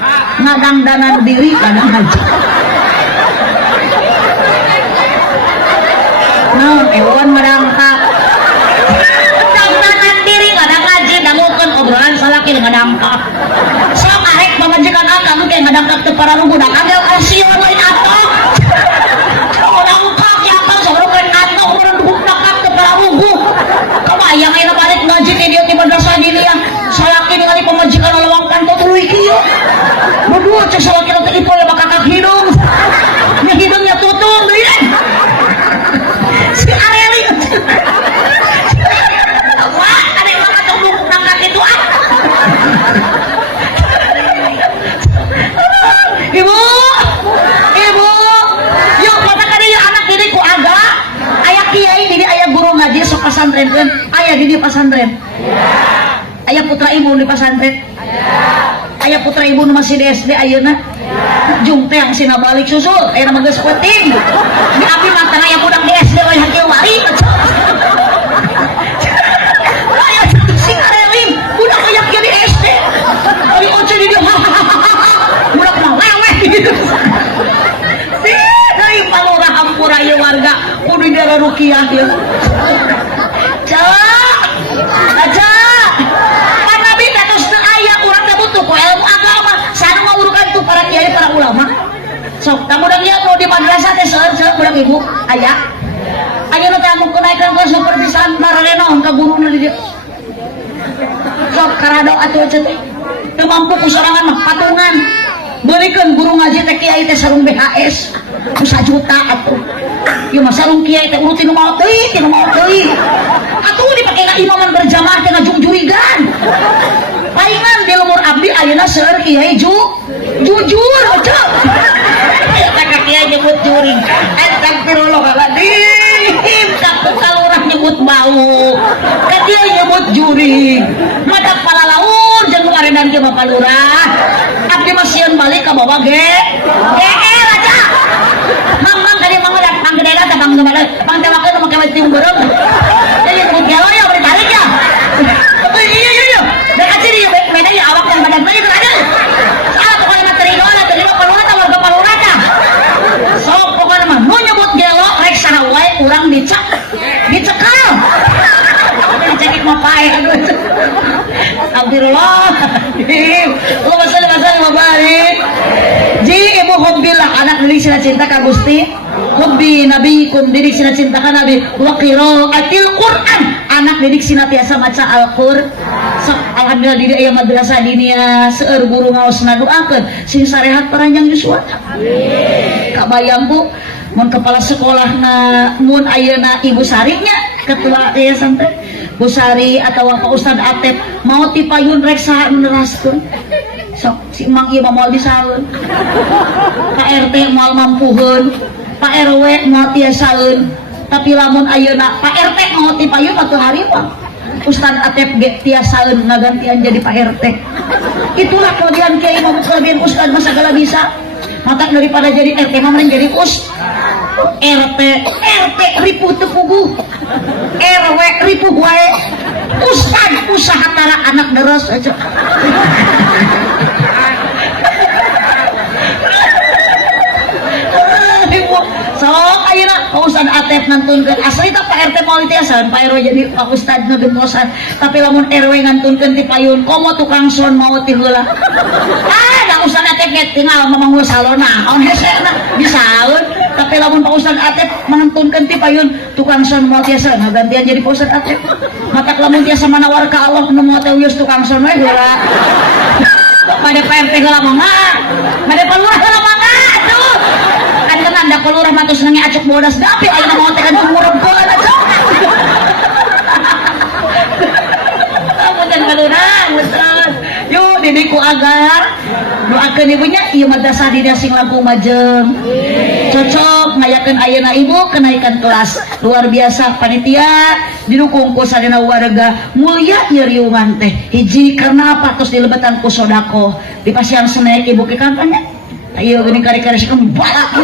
danan diri ladang haji ewan merangkap danan diri ngadang haji dangukeun obrolan salaki ngadangkap sok arek pamajikan akang ke ngadangkap teu para rugu dak agel asion lain atok ngadangkap ya akang sabrokeun atok urang dugak teu para rugu kabayang aya balik ngaji di dieu ti madrasah diniyah salaki ningali pamajikan lawang kanto tuluy kieu berdua cek salaki teh ipoe bakakak hidung nya hidungnya tutung deui si Areli wah ada yang makan bubuk nangka itu ibu yuk kata kali yuk anak diri ku aga ayah kiai diri ayah guru ngaji sok pasantren kan ayah diri pasantren ayah putra ibu di pasantren ayah putra ibu masih di SD ayeuna jung teh yang sina balik susul aya nama geus penting di abi mah tengah aya budak di SD we hakil wari aya sing arelim budak aya kieu di SD ari oce di dieu budak mah leweh gitu deui palurah hampura ieu warga kudu dara rukiah ieu aja pan nabi kados teu aya urang teh butuh ku ilmu agama sareng ngawurukan tu para kiai para ulama sok tamudan ieu nu di madrasah teh seueur budak ibu aya ayeuna teh anu kenaikan kelas supervisan bararenon ka guruna di dieu sok karado atuh teh teu mampu ku sorangan mah patungan beurikeun guru ngaji teh kiai teh sarung BHS ku 1 juta atuh ieu mah sarung kiai teh urutin mau teuing atuh dipake ka imaman berjamaah teh ngajung-jurigan palingan di lumur abdi ayeuna seueur kiai jujur ojo eta ka kiai nyebut juring astagfirullahaladzim ka kalurah nyebut bau ka kiai nyebut juring madak palalaur jeung ngarenan ke bapak lurah abdi mah sieun balik ka bawah aja mang kali mang lihat mang gede lah bang gede bang tewakeun make wajib beureum jadi ku gelo ya beri tarik ya iya dak acir ya beda ya awak yang badan bae ada salah pokoknya materi terima palura ta warga palura ta sok pokoknya mah nu nyebut gelo rek saha wae urang dicekal dicekik mah pae aduh astagfirullah lu masal mabarik ji ibu hubbillah anak didik sina cinta ka Gusti hubbi nabikum didik sina cinta ka Nabi wa qiraatil Quran anak didik sina tiasa maca Al-Qur'an sok alhamdulillah di aya madrasah dinia seueur guru ngaosna doakeun sing sarehat paranjang yuswana. Kabayang Bu, mun kepala sekolahna mun ayeuna Ibu Sarinya ketua yayasan teh Bu Sari atawa Pak Ustad Atep mau ti payun rek saha neraskeun. Sok si Mang ieu moal disaeun. Pak RT moal mampuheun, Pak RW moal tiasaeun. Tapi lamun ayeuna Pak RT mau ti payun atuh hariwang. Ustad Atep ge tiasaeun ngagantian jadi Pak RT. Itulah kelebihan Kiai Imam kelebihan Ustad mah segala bisa. Mata daripada jadi RT mah mending jadi RT ripuh teu puguh. RW ripuh wae. Ustad usaha tara anak deres aja. Sok ayeuna Pak Ustad Atep ngantunkeun asli teh Pak RT mau tiasan Pak RW jadi Pak Ustad nu demosan tapi lamun RW ngantunkeun ti payun komo tukang son mau ti heula da Ustad Atep ge tinggal mamang salona naon hesena disaeun tapi lamun Pak Ustad Atep ngantunkeun ti payun tukang son mau tiasa gantian jadi Pak Ustad Atep mata lamun tiasa manawar ka Allah nu mau teh wios tukang son we heula pada Pak RT heula mah pada pelurah heula mah atuh kan anda kelurah matus nangi acuk bodas tapi ayeuna mau teh kan umurem keun aja. Punten kelurah punten. Yuk didiku agar doakeun ibunya ieu madrasah di sing langkung majeng. Cocok ngayakeun ayeuna ibu kenaikan kelas luar biasa panitia didukung ku sadina warga mulia ieu riungan teh. Hiji karena apa tos dilebetan ku sodako di pasian senek ibu ke kampanye. Ayo gini kari-kari sekem balak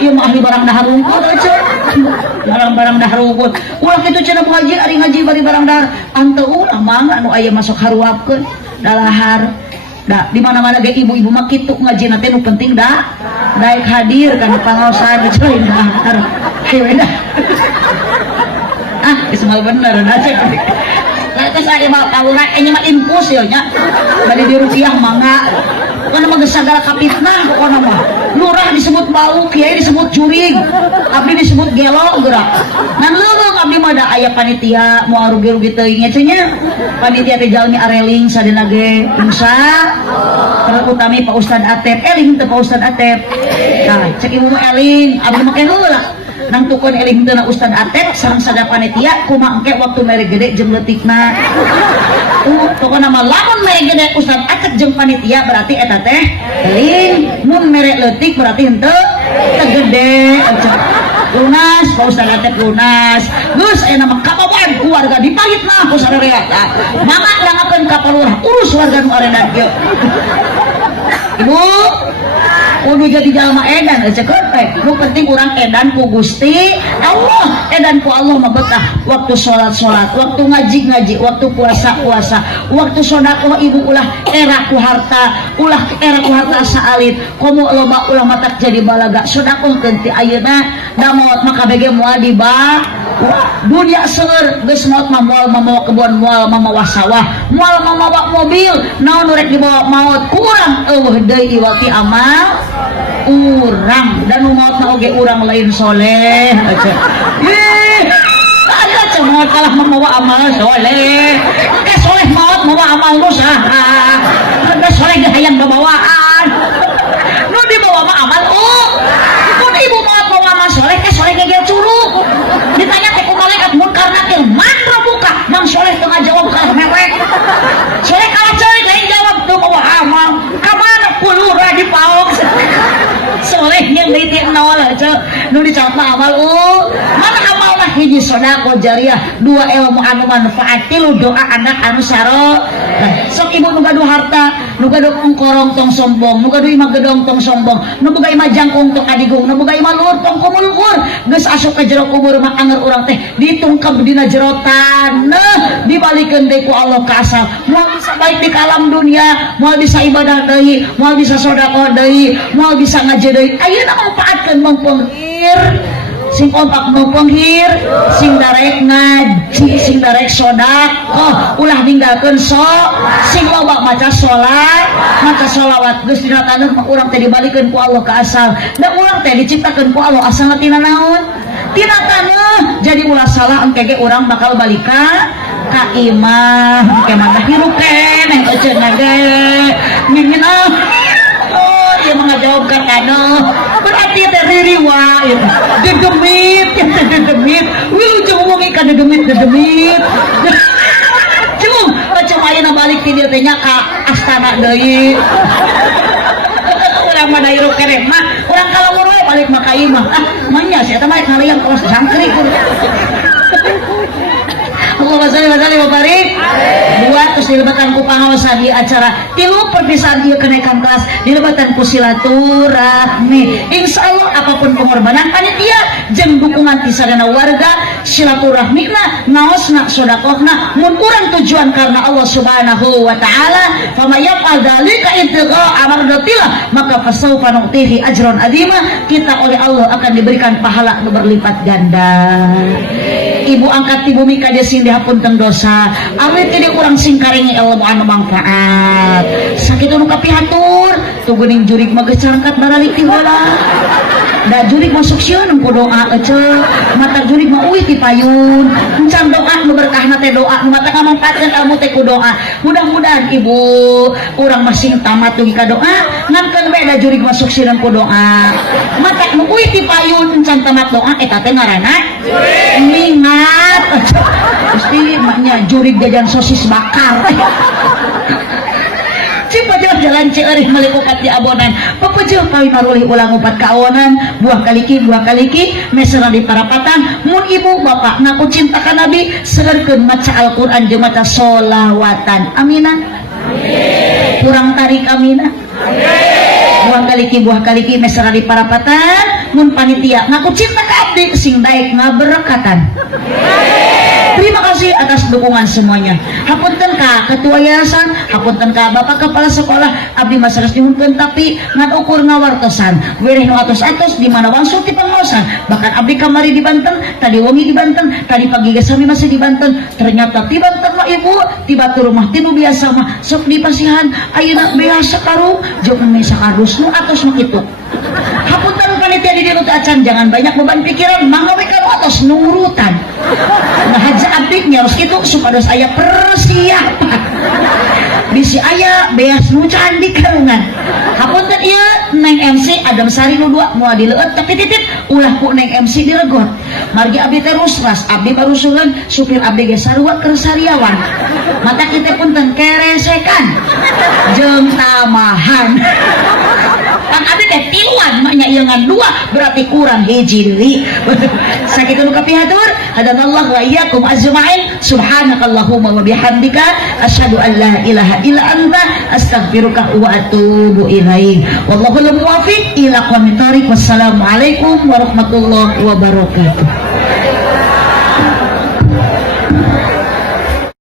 ieu mah ahli barang dahar rungkut aja barang-barang dahar rungkut ulah kitu cenah ngaji ari ngaji bari barang dahar anteu ulah mangga anu aya masuk haruapkeun dalahar da di mana-mana ge ibu-ibu mah kitu ngajina teh nu penting da daek hadir kana pangaosan coy dahar hewe dah geus mal bener da cek terus aya mah kawula nya mah impus yo nya bari di rupiah mangga karena mah segala kapitnah pokoknya mah lurah disebut bau kiai disebut curing abdi disebut gelo gerak nan leuleung abdi mah da aya panitia moal rugi-rugi teuing nya panitia teh jalmi areling sadina ge insya terutami Pak Ustad Atep eling teh Pak Ustad Atep nah cek ibu mah eling abdi mah heula nang tukun eling teu na Ustad Atep sareng sada panitia kumaha engke waktu mere gede jeung leutikna pokokna mah lamun mere gede Ustad Atep jeung panitia berarti eta teh eling mun mere leutik berarti henteu tegede lunas Pak Ustad Atep lunas geus aya mah kababan keluarga dipahitna ku sadarea mangga dangakeun ka palurah urus warga nu arenan kieu Ibu kudu jadi jalma edan cekeun teh nu penting urang edan ku Gusti Allah edan ku Allah mah betah waktu salat waktu ngaji waktu puasa waktu sedekah ibu ulah era ku harta saalit komo loba ulah matak jadi balaga sedekah keun ti ayeuna da maot maka bege moal diba dunia seueur geus maot mah moal mamawa kebon moal mamawa sawah moal mamawa mobil naon rek dibawa maot kurang eueuh deui iwati amal urang dan maut mah oge urang lain soleh aja ada cemot kalah membawa amal soleh soleh maut mawa amal lu saha ada soleh ge hayang bawaan nu dibawa mah amal mun ibu maut mawa amal soleh soleh ge curug ditanya teh ku malaikat munkar nakir man buka mang soleh teu ngajawab kalah mewek soleh kalah ceuy lain jawab teu bawa amal ka mana pulura dipaok solehnya liti nol aja nu dicatat amal mana amal mah hiji sedekah jariah dua ilmu anu manfaat tilu doa anak anu saro sok ibu nu gaduh harta nu gaduh ongkorong tong sombong nu gaduh imah gedong tong sombong nu boga imah jangkung tong adigung nu boga imah luhur tong kumulur geus asup ka jero kubur mah anger urang teh ditungkap dina jerotan dibalikeun deui ku Allah ka asal moal bisa baik di alam dunia moal bisa ibadah deui moal bisa sedekah deui moal bisa ngaji deui ayeuna manfaatkeun mangpenghir sing kompak mangpenghir sing darek ngaji sing darek sedekah ulah ninggalkeun sing loba maca sholawat geus dina taneuh mah urang teh dibalikeun ku Allah ka asal da urang teh diciptakeun ku Allah asalna tina naon tina taneuh jadi ulah salah engke ge urang bakal balika ka imah kemana hirup keneh cenah ge ngingin oh dia mengajawab kata berarti teh ririwa dedemit wilu jeung ngomong ka dedemit cung macam ayeuna balik ti dieu teh nya ka astana deui urang mah hirup keneh mah urang kalawur we balik mah ka imah manya sia teh mah kalian kelas jangkrik Allahumma sholli wa sallim wa barik. Dua terus dilebatan ku pangaosan di acara. Tilu perpisahan ieu kenaikan kelas dilebatan ku silaturahmi. Insyaallah apapun pengorbanan panitia jeung dukungan ti sadana warga silaturahmina naosna sedekahna mun urang tujuan karena Allah Subhanahu wa taala famayaf'al dzalika ibtigha amardatillah maka fasawfa nu'tihi ajran adzima kita oleh Allah akan diberikan pahala berlipat ganda. Ibu angkat ibu mika dia sing dihapunten dosa awet tidak kurang sing karengi ilmu anu manfaat sakit anu kapihatur tuh geuning jurig mah geus carangkat baralik ti heula da jurig masuk sieun ku doa ece mata jurig mah uih ti payun encan doa nu berkahna teh doa nu mata ngamanfaatkeun ilmu teh ku doa mudah-mudahan ibu urang masing tamat tuh ka doa ngankeun we da jurig masuk sieun ku doa mata nu uih ti payun encan tamat doa eta teh ngaranna mingat pasti maknya jurig jajan sosis bakar cipa jalan ceurih melikupat di abonan pepejuh kawin marulih ulang upat kaonan buah kaliki mesra di parapatan mun ibu bapak ngaku cinta ka nabi segerkeun maca Al-Qur'an jeung maca sholawatan aminah kurang tarik aminah buah kaliki mesra di parapatan mun panitia ngaku cinta ka abdi sing daek ngaberkatan. Terima kasih atas dukungan semuanya. Hapunten ka ketua yayasan, hapunten ka bapak kepala sekolah, abdi masalah nyuhunkeun tapi ngan ukur ngawartosan. Wereh nu atos-atos di mana wangsul ti pangaosan. Bahkan abdi kamari di Banten, tadi wengi di Banten, tadi pagi ge sami masih di Banten. Ternyata ti Banten mah ibu, tiba tu rumah tinu biasa mah sok dipasihan ayeuna beas sakarung, jeung meh sakarus nu atos mah kitu. Hapunten panitia di dieu acan jangan banyak beban pikiran, mangga we ka atos nurutan. Nah haja abdi nyaros kitu supados aya persiapan. Bisi aya beas nu candi kaungan. Hapunten ieu Neng MC Adam Sari nu dua moal dileueut tapi titip ulah ku Neng MC diregot. Margi abdi teh rusras, abdi barusuleun supir abdi ge sarua keur sariawan. Mata kita punten keresekan jeung tamahan. Kan abdi teh tiluan maknya ieu ngan dua berarti kurang hiji deui. Sakitu nu kapihatur hadanallahu wa iyyakum ajma'in subhanakallahumma wa bihamdika asyhadu an la ilaha illa anta astaghfiruka wa atubu ilaik. Wallahul muwaffiq ila aqwamit thoriq. Wassalamualaikum warahmatullahi wabarakatuh.